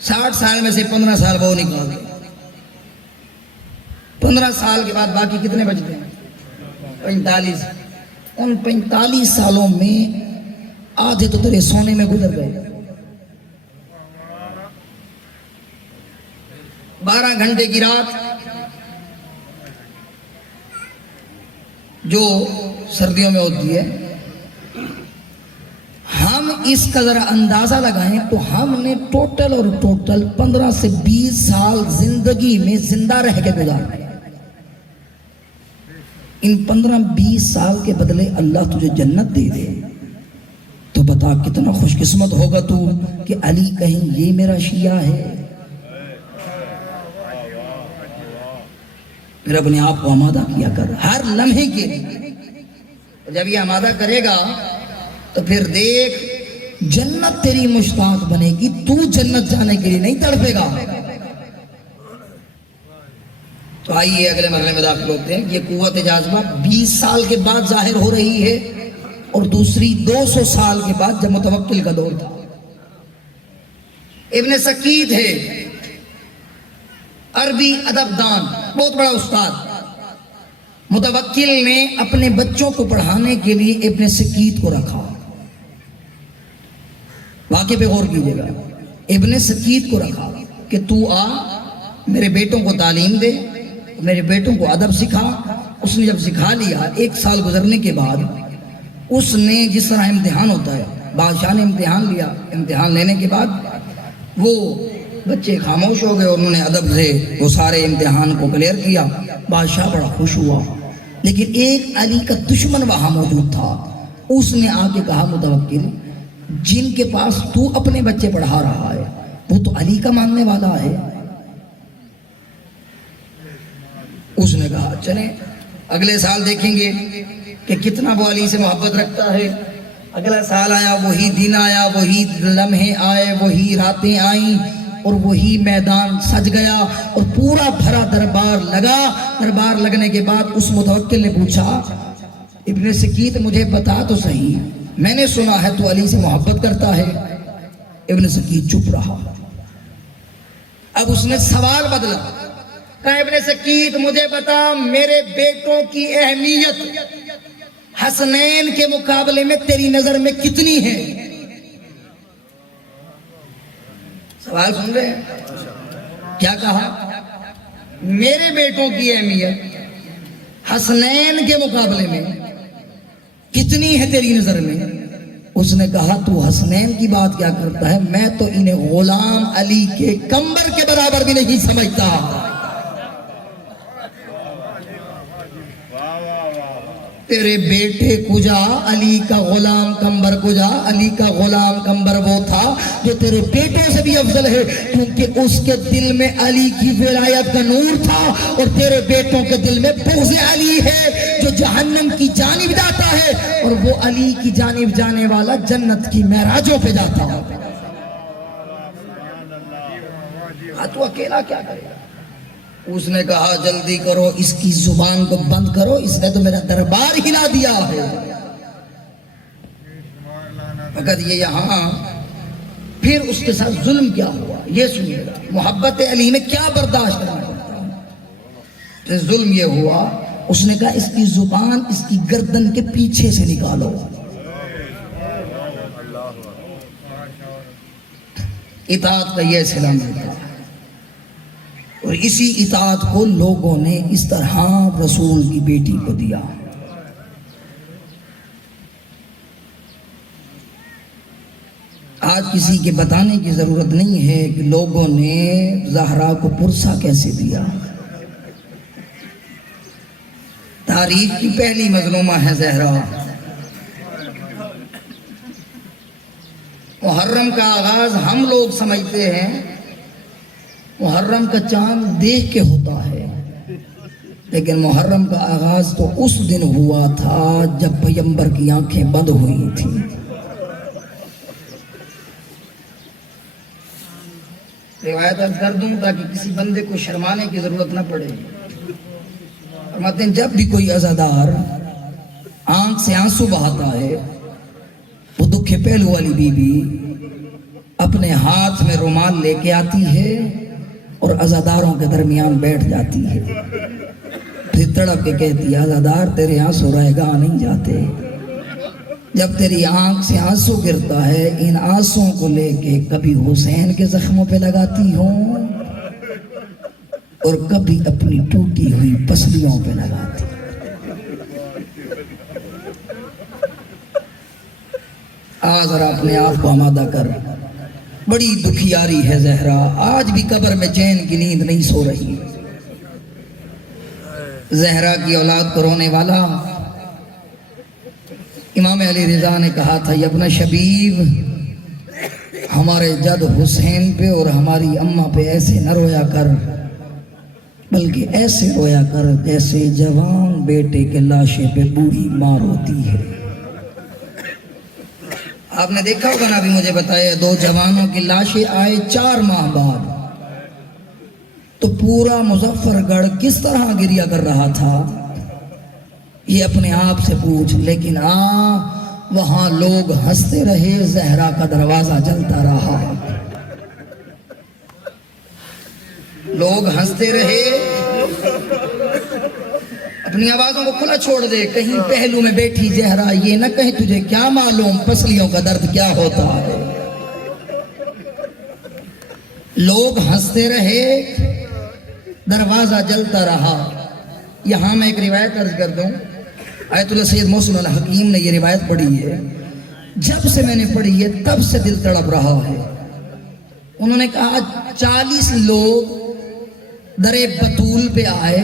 60 سال میں سے 15 سال وہ نکال دے، 15 سال کے بعد باقی کتنے بچتے ہیں؟ 45. ان 45 سالوں میں آدھے تو تیرے سونے میں گزر گئے. 12 گھنٹے کی رات جو سردیوں میں ہوتی ہے، ہم اس کا ذرا اندازہ لگائیں تو ہم نے ٹوٹل 15 سے 20 سال زندگی میں زندہ رہ کے گزارے. ان 15-20 سال کے بدلے اللہ تجھے جنت دے دے تو بتا کتنا خوش قسمت ہوگا تو کہ علی کہیں یہ میرا شیعہ ہے. پھر اپنے آپ کو آمادہ کیا کر ہر لمحے کے لیے. جب یہ آمادہ کرے گا تو پھر دیکھ جنت تیری مشتاق بنے گی. تو جنت جانے کے لیے نہیں تڑپے گا. تو آئیے اگلے مرحلے میں داخل ہوتے ہیں. یہ قوت جاذبہ 20 سال کے بعد ظاہر ہو رہی ہے اور دوسری 200 سال کے بعد جب متوکل کا دور تھا. ابن سکید ہے عربی ادب دان، بہت بڑا استاد. متوکل نے اپنے بچوں کو پڑھانے کے لیے ابن سکید کو رکھا. واقعے پہ غور کیجیے گا. ابن سکید کو رکھا کہ تو آ میرے بیٹوں کو تعلیم دے، میرے بیٹوں کو ادب سکھا. اس نے جب سکھا لیا، 1 سال گزرنے کے بعد اس نے جس طرح امتحان ہوتا ہے، بادشاہ نے امتحان لیا. امتحان لینے کے بعد وہ بچے خاموش ہو گئے اور انہوں نے ادب سے وہ سارے امتحان کو کلیئر کیا. بادشاہ بڑا خوش ہوا. لیکن ایک علی کا دشمن وہاں موجود تھا. اس نے آ کے کہا متوکل، جن کے پاس تو اپنے بچے پڑھا رہا ہے وہ تو علی کا ماننے والا ہے. اس نے کہا چلیں اگلے سال دیکھیں گے کہ کتنا وہ علی سے محبت رکھتا ہے. اگلا سال آیا، وہی دن آیا، وہی لمحے آئے، وہی راتیں آئیں اور وہی میدان سج گیا اور پورا بھرا دربار لگا. دربار لگنے کے بعد اس متوکل نے پوچھا ابن سکید مجھے بتا تو صحیح، میں نے سنا ہے تو علی سے محبت کرتا ہے. ابن سکید چپ رہا. اب اس نے سوال بدلا. کہا ابن سکید مجھے بتا میرے بیٹوں کی اہمیت حسنین کے مقابلے میں تیری نظر میں کتنی ہے؟ سوال سن رہے ہیں؟ کیا کہا؟ میرے بیٹوں کی اہمیت حسنین کے مقابلے میں کتنی ہے تیری نظر میں؟ اس نے کہا تو حسنین کی بات کیا کرتا ہے، میں تو انہیں غلام علی کے کمبر کے برابر بھی نہیں سمجھتا. تیرے بیٹے کجا علی کا غلام کمبر کجا. علی کا غلام کمبر وہ تھا جو تیرے بیٹوں سے بھی افضل ہے، کیونکہ اس کے دل میں علی کی ولایت کا نور تھا اور تیرے بیٹوں کے دل میں بغض علی ہے جو جہنم کی جانب جاتا ہے اور وہ علی کی جانب جانے والا جنت کی معراجوں پہ جاتا ہے. تو اکیلا کیا کرے گا؟ اس نے کہا جلدی کرو، اس کی زبان کو بند کرو، اس نے تو میرا دربار ہلا دیا ہے. فقط یہ یہاں پھر اس کے ساتھ ظلم کیا ہوا یہ سنیے گا. محبت علی میں کیا برداشت کرنا پڑتا ہے. پھر ظلم یہ ہوا، اس نے کہا اس کی زبان اس کی گردن کے پیچھے سے نکالو. اطاعت کا یہ سلام دیتا اور اسی اطاعت کو لوگوں نے اس طرح رسول کی بیٹی کو دیا. آج کسی کے بتانے کی ضرورت نہیں ہے کہ لوگوں نے زہرا کو پرسا کیسے دیا. تاریخ کی پہلی مظلومہ ہے زہرا. محرم کا آغاز ہم لوگ سمجھتے ہیں محرم کا چاند دیکھ کے ہوتا ہے، لیکن محرم کا آغاز تو اس دن ہوا تھا جب پیغمبر کی آنکھیں بند ہوئی تھی. روایت عرض کر دوں تاکہ کسی بندے کو شرمانے کی ضرورت نہ پڑے. فرماتے ہیں جب بھی کوئی عزادار آنکھ سے آنسو بہاتا ہے، وہ دکھ پہلو والی بی بی اپنے ہاتھ میں رومال لے کے آتی ہے اور عزاداروں کے درمیان بیٹھ جاتی ہے. پھر تڑپ کے کہتی ہے عزادار تیرے آنسو رہ گاہ نہیں جاتے. جب تیری آنکھ سے آنسو گرتا ہے ان آنسوں کو لے کے کبھی حسین کے زخموں پہ لگاتی ہوں اور کبھی اپنی ٹوٹی ہوئی پسلیوں پہ لگاتی. آج ذرا اپنے آپ کو آمادہ کر. بڑی دکھیاری ہے زہرا، آج بھی قبر میں چین کی نیند نہیں سو رہی. زہرا کی اولاد کو رونے والا امام علی رضا نے کہا تھا یا ابن شبیب ہمارے جد حسین پہ اور ہماری اماں پہ ایسے نہ رویا کر، بلکہ ایسے رویا کر جیسے جوان بیٹے کے لاشے پہ بوڑھی ماں روتی ہے. آپ نے دیکھا ہوگا نا، ابھی مجھے بتایا 2 جوانوں کی لاشیں آئے 4 ماہ بعد، تو پورا مظفر گڑھ کس طرح گریا کر رہا تھا یہ اپنے آپ سے پوچھ. لیکن وہاں لوگ ہنستے رہے، زہرا کا دروازہ جلتا رہا. لوگ ہنستے رہے. اپنی آوازوں کو کھلا چھوڑ دے، کہیں پہلو میں بیٹھی زہرا یہ نہ کہیں تجھے کیا معلوم پسلیوں کا درد کیا ہوتا ہے. لوگ ہنستے رہے، دروازہ جلتا رہا. یہاں میں ایک روایت عرض کر دوں، آیت اللہ سید محسن الحکیم نے یہ روایت پڑھی ہے. جب سے میں نے پڑھی ہے تب سے دل تڑپ رہا ہے. انہوں نے کہا 40 لوگ در بطول پہ آئے،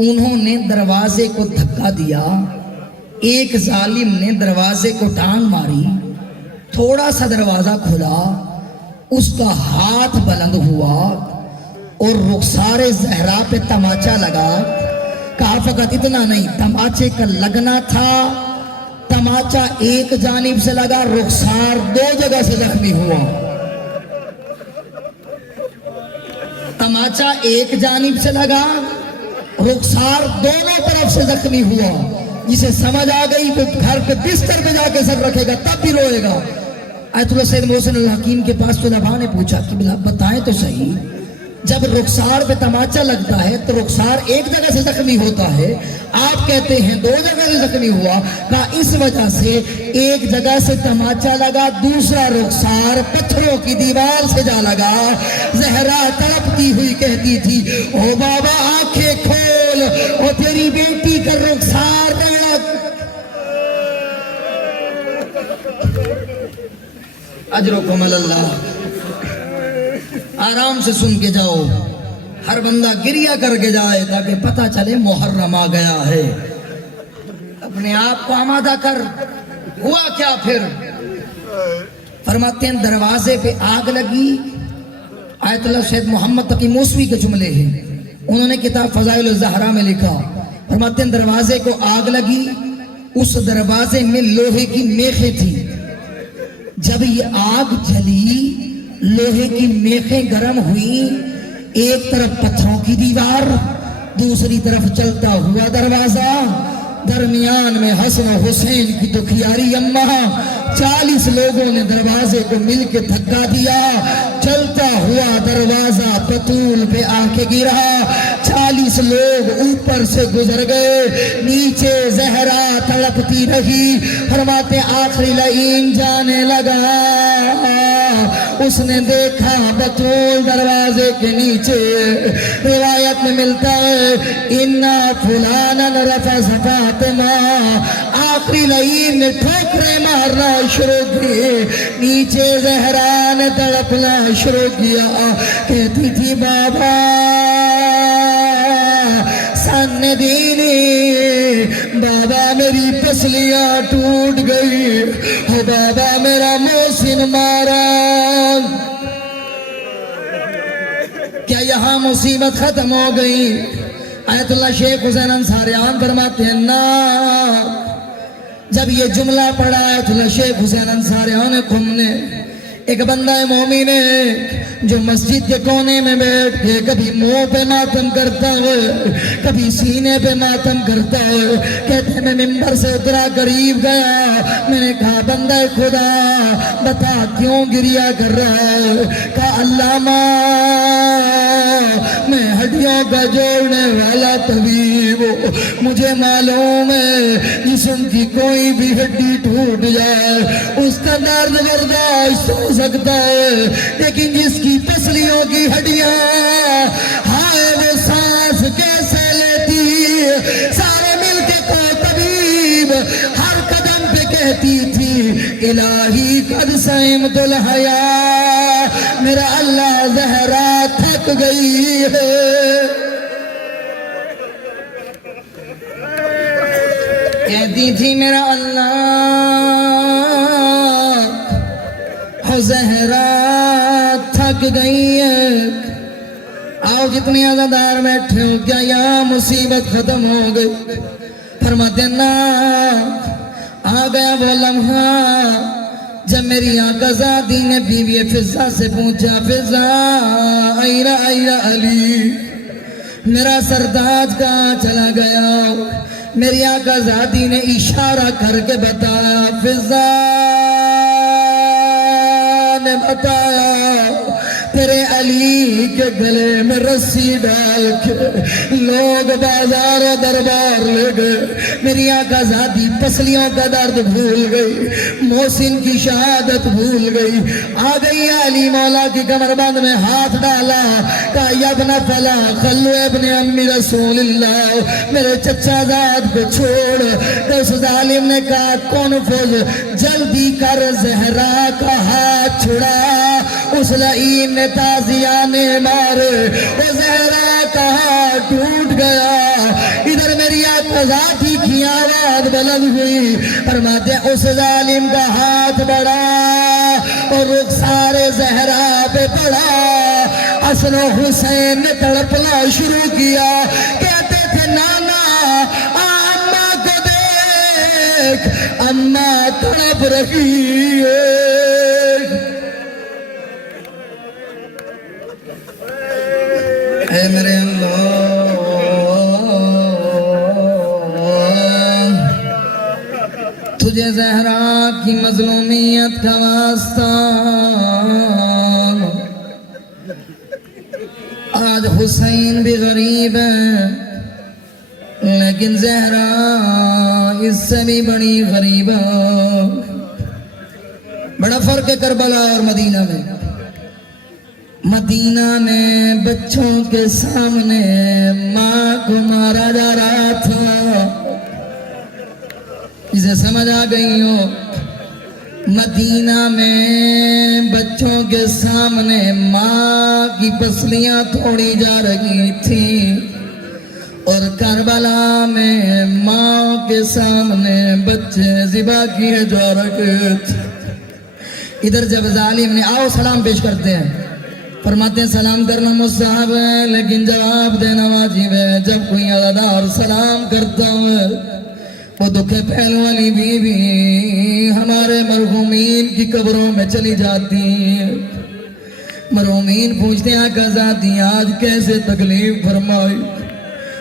انہوں نے دروازے کو دھکا دیا. ایک ظالم نے دروازے کو ٹانگ ماری، تھوڑا سا دروازہ کھلا، اس کا ہاتھ بلند ہوا اور رخسار زہرا پہ تماچا لگا. کہا فقط اتنا نہیں، تماچے کا لگنا تھا. تماچا ایک جانب سے لگا، رخسار 2 جگہ سے زخمی ہوا. تماچا ایک جانب سے لگا، رخسار دونوں طرف سے زخمی ہوا. جسے سمجھ آ گئی تو گھر پہ بستر پہ جا کے سر رکھے گا تب بھی روئے گا. آیت اللہ سید محسن الحکیم کے پاس طلباء نے پوچھا کہ بلا بتائیں تو صحیح، جب رخسار پہ تماچا لگتا ہے تو رخسار ایک جگہ سے زخمی ہوتا ہے، آپ کہتے ہیں 2 جگہ سے زخمی ہوا. کہا اس وجہ سے ایک جگہ سے تماچا لگا، دوسرا رخسار پتھروں کی دیوار سے جا لگا. زہرا تڑپتی ہوئی کہتی تھی او بابا آنکھیں کھول، اور تیری بیٹی کا رخسار ٹکڑا. اجرکم اللہ. آرام سے سن کے جاؤ، ہر بندہ گریہ کر کے جائے تاکہ پتہ چلے محرم آ گیا ہے. اپنے آپ کو آمادہ کر. ہوا کیا پھر؟ فرماتے ہیں دروازے پہ آگ لگی. آیت اللہ سید محمد تقی موسوی کے جملے ہیں، انہوں نے کتاب فضائل الزہرا میں لکھا. فرماتے ہیں دروازے کو آگ لگی، اس دروازے میں لوہے کی میخیں تھی. جب یہ آگ جلی، لوہے کی میخیں گرم ہوئی، ایک طرف پتھروں کی دیوار، دوسری طرف چلتا ہوا دروازہ، درمیان میں حسن و حسین کی دکھیاری اماں. 40 لوگوں نے دروازے کو مل کے دھکا دیا، چلتا ہوا دروازہ پتول پہ آ کے گرا. 40 لوگ اوپر سے گزر گئے، نیچے زہرا تڑپتی رہی. فرماتے آخری لعین جانے لگا، اس نے دیکھا بطول دروازے کے نیچے. روایت میں ملتا ہے اِنَّا فُلَانًا رَفَزَ فَاطِمَہ. آخری لعین نے ٹھوکریں مارنا شروع کی، نیچے زہرا نے تڑپنا شروع کیا. کہتی تھی بابا سن دینی، بابا میری پسلیاں ٹوٹ گئی، ہو بابا میرا محسن مارا. کیا یہاں مصیبت ختم ہو گئی؟ آیت اللہ شیخ حسین انصاریان فرماتے ہیں نا. جب یہ جملہ پڑھا آیت اللہ شیخ حسین انصاریان قم نے ایک بندہ مومن ہے جو مسجد کے کونے میں بیٹھ کے کبھی منہ پہ ماتم کرتا ہے، کبھی سینے پہ ماتم کرتا ہے. کہتے ہیں میں ممبر سے اترا، قریب گیا، میں نے کہا بندہ خدا بتا کیوں گریا کر رہا ہے؟ کہا علامہ میں ہڈیوں کا جوڑنے والا طبیب ہوں، مجھے معلوم ہے جسم کی کوئی بھی ہڈی ٹوٹ جائے اس کا درد برداشت ہو سکتا ہے، لیکن جس کی پسلیوں کی ہڈیاں ہائے وہ سانس کیسے لیتی؟ سارے مل کے کو طبیب ہر قدم پہ کہتی تھی الہی قد سیمت الحیا، میرا اللہ زہرا تھک گئی ہے. کہتی تھی میرا اللہ زہرا تھک گئی ہے. آؤ جتنے عزادار بیٹھے ہو، کیا یہاں مصیبت ختم ہو گئی؟ فرماتے نا آ گیا وہ لمحہ جب میری آقا زادی نے بیوی فضا سے پوچھا فضا ایرا ایرا علی، میرا سرداج کہاں چلا گیا؟ میری آقا زادی نے اشارہ کر کے بتایا، فضا نے بتایا تیرے علی کے گلے میں رسی ڈال کے لوگ بازار و دربار لے گئے. میری آقا زادی پسلیوں کا درد بھول گئی، محسن کی شہادت بھول گئی. آ گئی علی مولا کی کمر بند میں ہاتھ ڈالا، کہا یا ابن فلا خلو ابن امی رسول اللہ، میرے چچا زاد کو چھوڑ. تو اس ظالم نے کہا کون فوز جلدی کر زہرا کا ہاتھ چھڑا. اس لعین نے تازیانے مارے، وہ زہرا کا ہاتھ ٹوٹ گیا. ادھر میری آقا ذاتی کی آواز بلند ہوئی، فرماتے اس ظالم کا ہاتھ بڑھا اور رخسار زہرا پہ پڑا. حسن و حسین نے تڑپنا شروع کیا، کہتے تھے نانا اماں کو دیکھ، اماں تڑپ رہی ہے. اے میرے اللہ تجھے زہرا کی مظلومیت کا واسطہ، آج حسین بھی غریب ہے لیکن زہرا اس سے بھی بڑی غریب ہے. بڑا فرق ہے کربلا اور مدینہ میں. مدینہ میں بچوں کے سامنے ماں کو مارا جا رہا تھا، اسے سمجھ آ گئی ہو. مدینہ میں بچوں کے سامنے ماں کی پسلیاں توڑی جا رہی تھی، اور کربلا میں ماں کے سامنے بچے ذبح کیے جا رہے تھے. ادھر جب ظالم نے آؤ سلام پیش کرتے ہیں، فرماتے ہیں سلام کرنا مستحب ہے لیکن جواب دینا واجب ہے. جب کوئی عزادار سلام کرتا ہے، وہ دکھے پہلو والی بیوی ہمارے مرحومین کی قبروں میں چلی جاتی ہے. مرحومین پوچھتے ہیں آقا ذاتی آج کیسے تکلیف فرمائی؟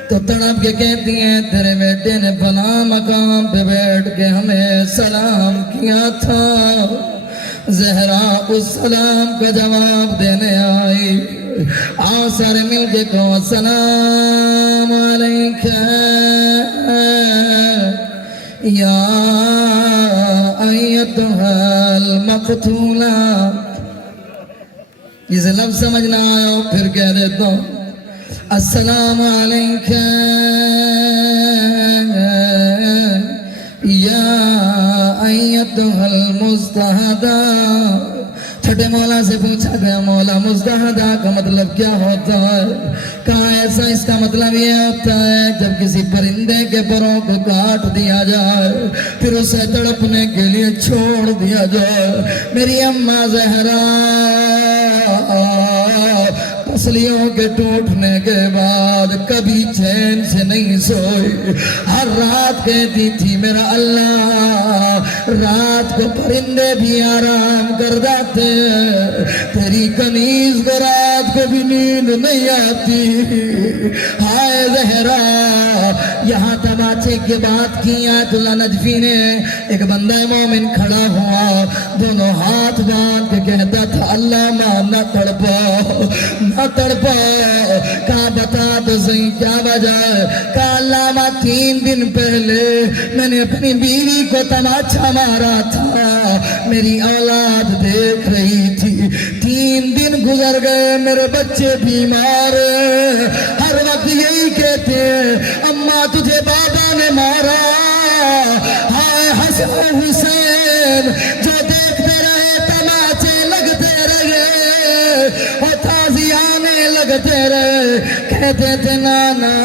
تو تڑپ کے کہتی ہیں تیرے بیٹے نے فلاں مقام پہ بیٹھ کے ہمیں سلام کیا تھا. زہرا اس سلام کا جواب دینے آئی. آؤ سارے مل کے کہو السلام علیکہ یا ایتھا المقتولہ. جسے لفظ سمجھ نہ آیا پھر کہہ دیتا ہوں السلام علیکہ یا ایتھا المستہدہ. چھٹے مولا سے پوچھا گیا مولا مستہدہ کا مطلب کیا ہوتا ہے؟ کہا ایسا اس کا مطلب یہ ہوتا ہے جب کسی پرندے کے پروں کو کاٹ دیا جائے پھر اسے تڑپنے کے لیے چھوڑ دیا جائے. میری اماں زہرا پسلیوں کے ٹوٹنے کے بعد کبھی چین سے نہیں سوئی، ہر رات کہتی تھی میرا اللہ رات کو پرندے بھی آرام کر جاتے ہیں، تیری کنیز کو رات کو بھی نیند نہیں آتی۔ ہائے زہرا، یہاں تماچے کی بات کی آیت اللہ نجفی نے، ایک بندہ مومن کھڑا ہوا، دونوں ہاتھ باندھ کے کہتا تھا اللہ ماں نہ تڑپا نہ تڑپا۔ کہا بتا تو صحیح کیا وجہ ہے؟ کہا اللہ ماں 3 دن پہلے میں نے اپنی بیوی کو تماچا مارا تھا، میری اولاد دیکھ رہی تھی، 3 دن گزر گئے، میرے بچے بیمار ہیں، ہر وقت یہی کہتے ہیں اماں تجھے بابا نے مارا۔ ہائے حسن حسین جو دیکھتے رہے، تماچے لگتے رہے اور تازیانے لگتے رہے، کہتے تھے نانا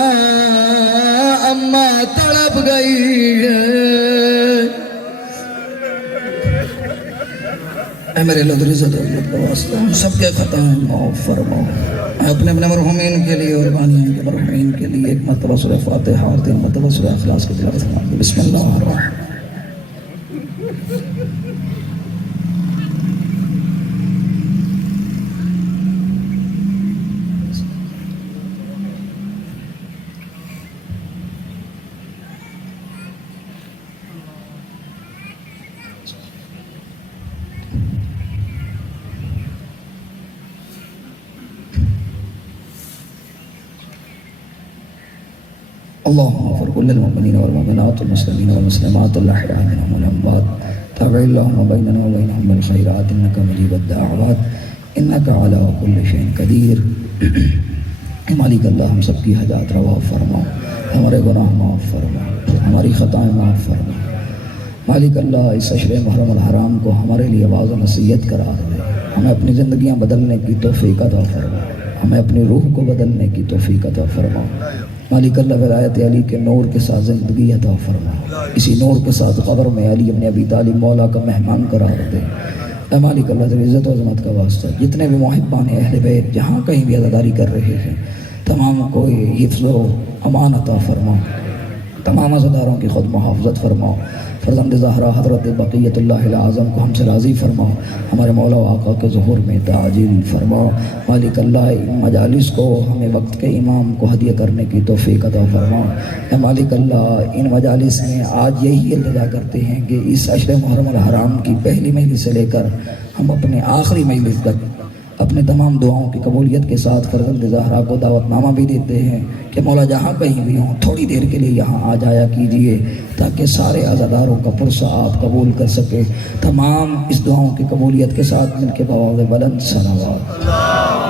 اماں تڑپ گئی ہے۔ اے میرے اللہ عزت و عزت کا واسطہ ہم سب کے خطائیں معاف فرما، اپنے اپنے مرحومین کے لیے اور بانیان کے مرحومین کے لیے ایک مرتبہ سورہ فاتحہ اور 3 مرتبہ سورہ اخلاص کی تلاوت فرمائیں۔ بسم اللہ الرحمن اللهم اغفر كل المؤمنين والمؤمنات والمسلمين والمسلمات الأحياء منهم والأموات، تابع اللهم بيننا وبينهم بالخيرات إنك مجيب الدعوات إنك على كل شيء قدير۔ مالک اللہ ہم سب کی حاجات روا فرما، ہمارے گناہ معاف فرما، ہماری خطائیں معاف فرما۔ مالک اللہ اس عشر محرم الحرام کو ہمارے لیے واعظ و نصیحت قرار دے، ہمیں اپنی زندگیاں بدلنے کی توفیق عطا فرما، ہمیں اپنی روح کو بدلنے کی توفیق عطا فرما۔ مالک اللہ ولایت علی کے نور کے ساتھ زندگی عطا فرما، اسی نور کے ساتھ قبر میں علی ابن ابی طالب مولا کا مہمان قرار دے۔ اے مالک اللہ تیری عزت و عظمت کا واسطہ جتنے بھی محبان اہل بیت جہاں کہیں بھی عزاداری کر رہے ہیں تمام کو حفظ و امان عطا فرما، تمام عزاداروں کی خود محافظت فرما۔ فرزند زہرا حضرت بقیت اللہ العظم کو ہم سے راضی فرما، ہمارے مولا و آقا کے ظہور میں تعجیل فرما۔ مالک اللہ ان مجالس کو ہمیں وقت کے امام کو ہدیہ کرنے کی توفیق عطا فرما۔ اے مالک اللہ ان مجالس میں آج یہی التجا کرتے ہیں کہ اس عشر محرم الحرام کی پہلی مجلس سے لے کر ہم اپنے آخری مجلس تک اپنے تمام دعاؤں کی قبولیت کے ساتھ فرزند زہرا کو دعوت نامہ بھی دیتے ہیں کہ مولا جہاں کہیں بھی ہوں تھوڑی دیر کے لیے یہاں آ جایا کیجئے تاکہ سارے عزاداروں کا پرسہ آپ قبول کر سکے۔ تمام اس دعاؤں کی قبولیت کے ساتھ مل کے بآواز بلند صلوات۔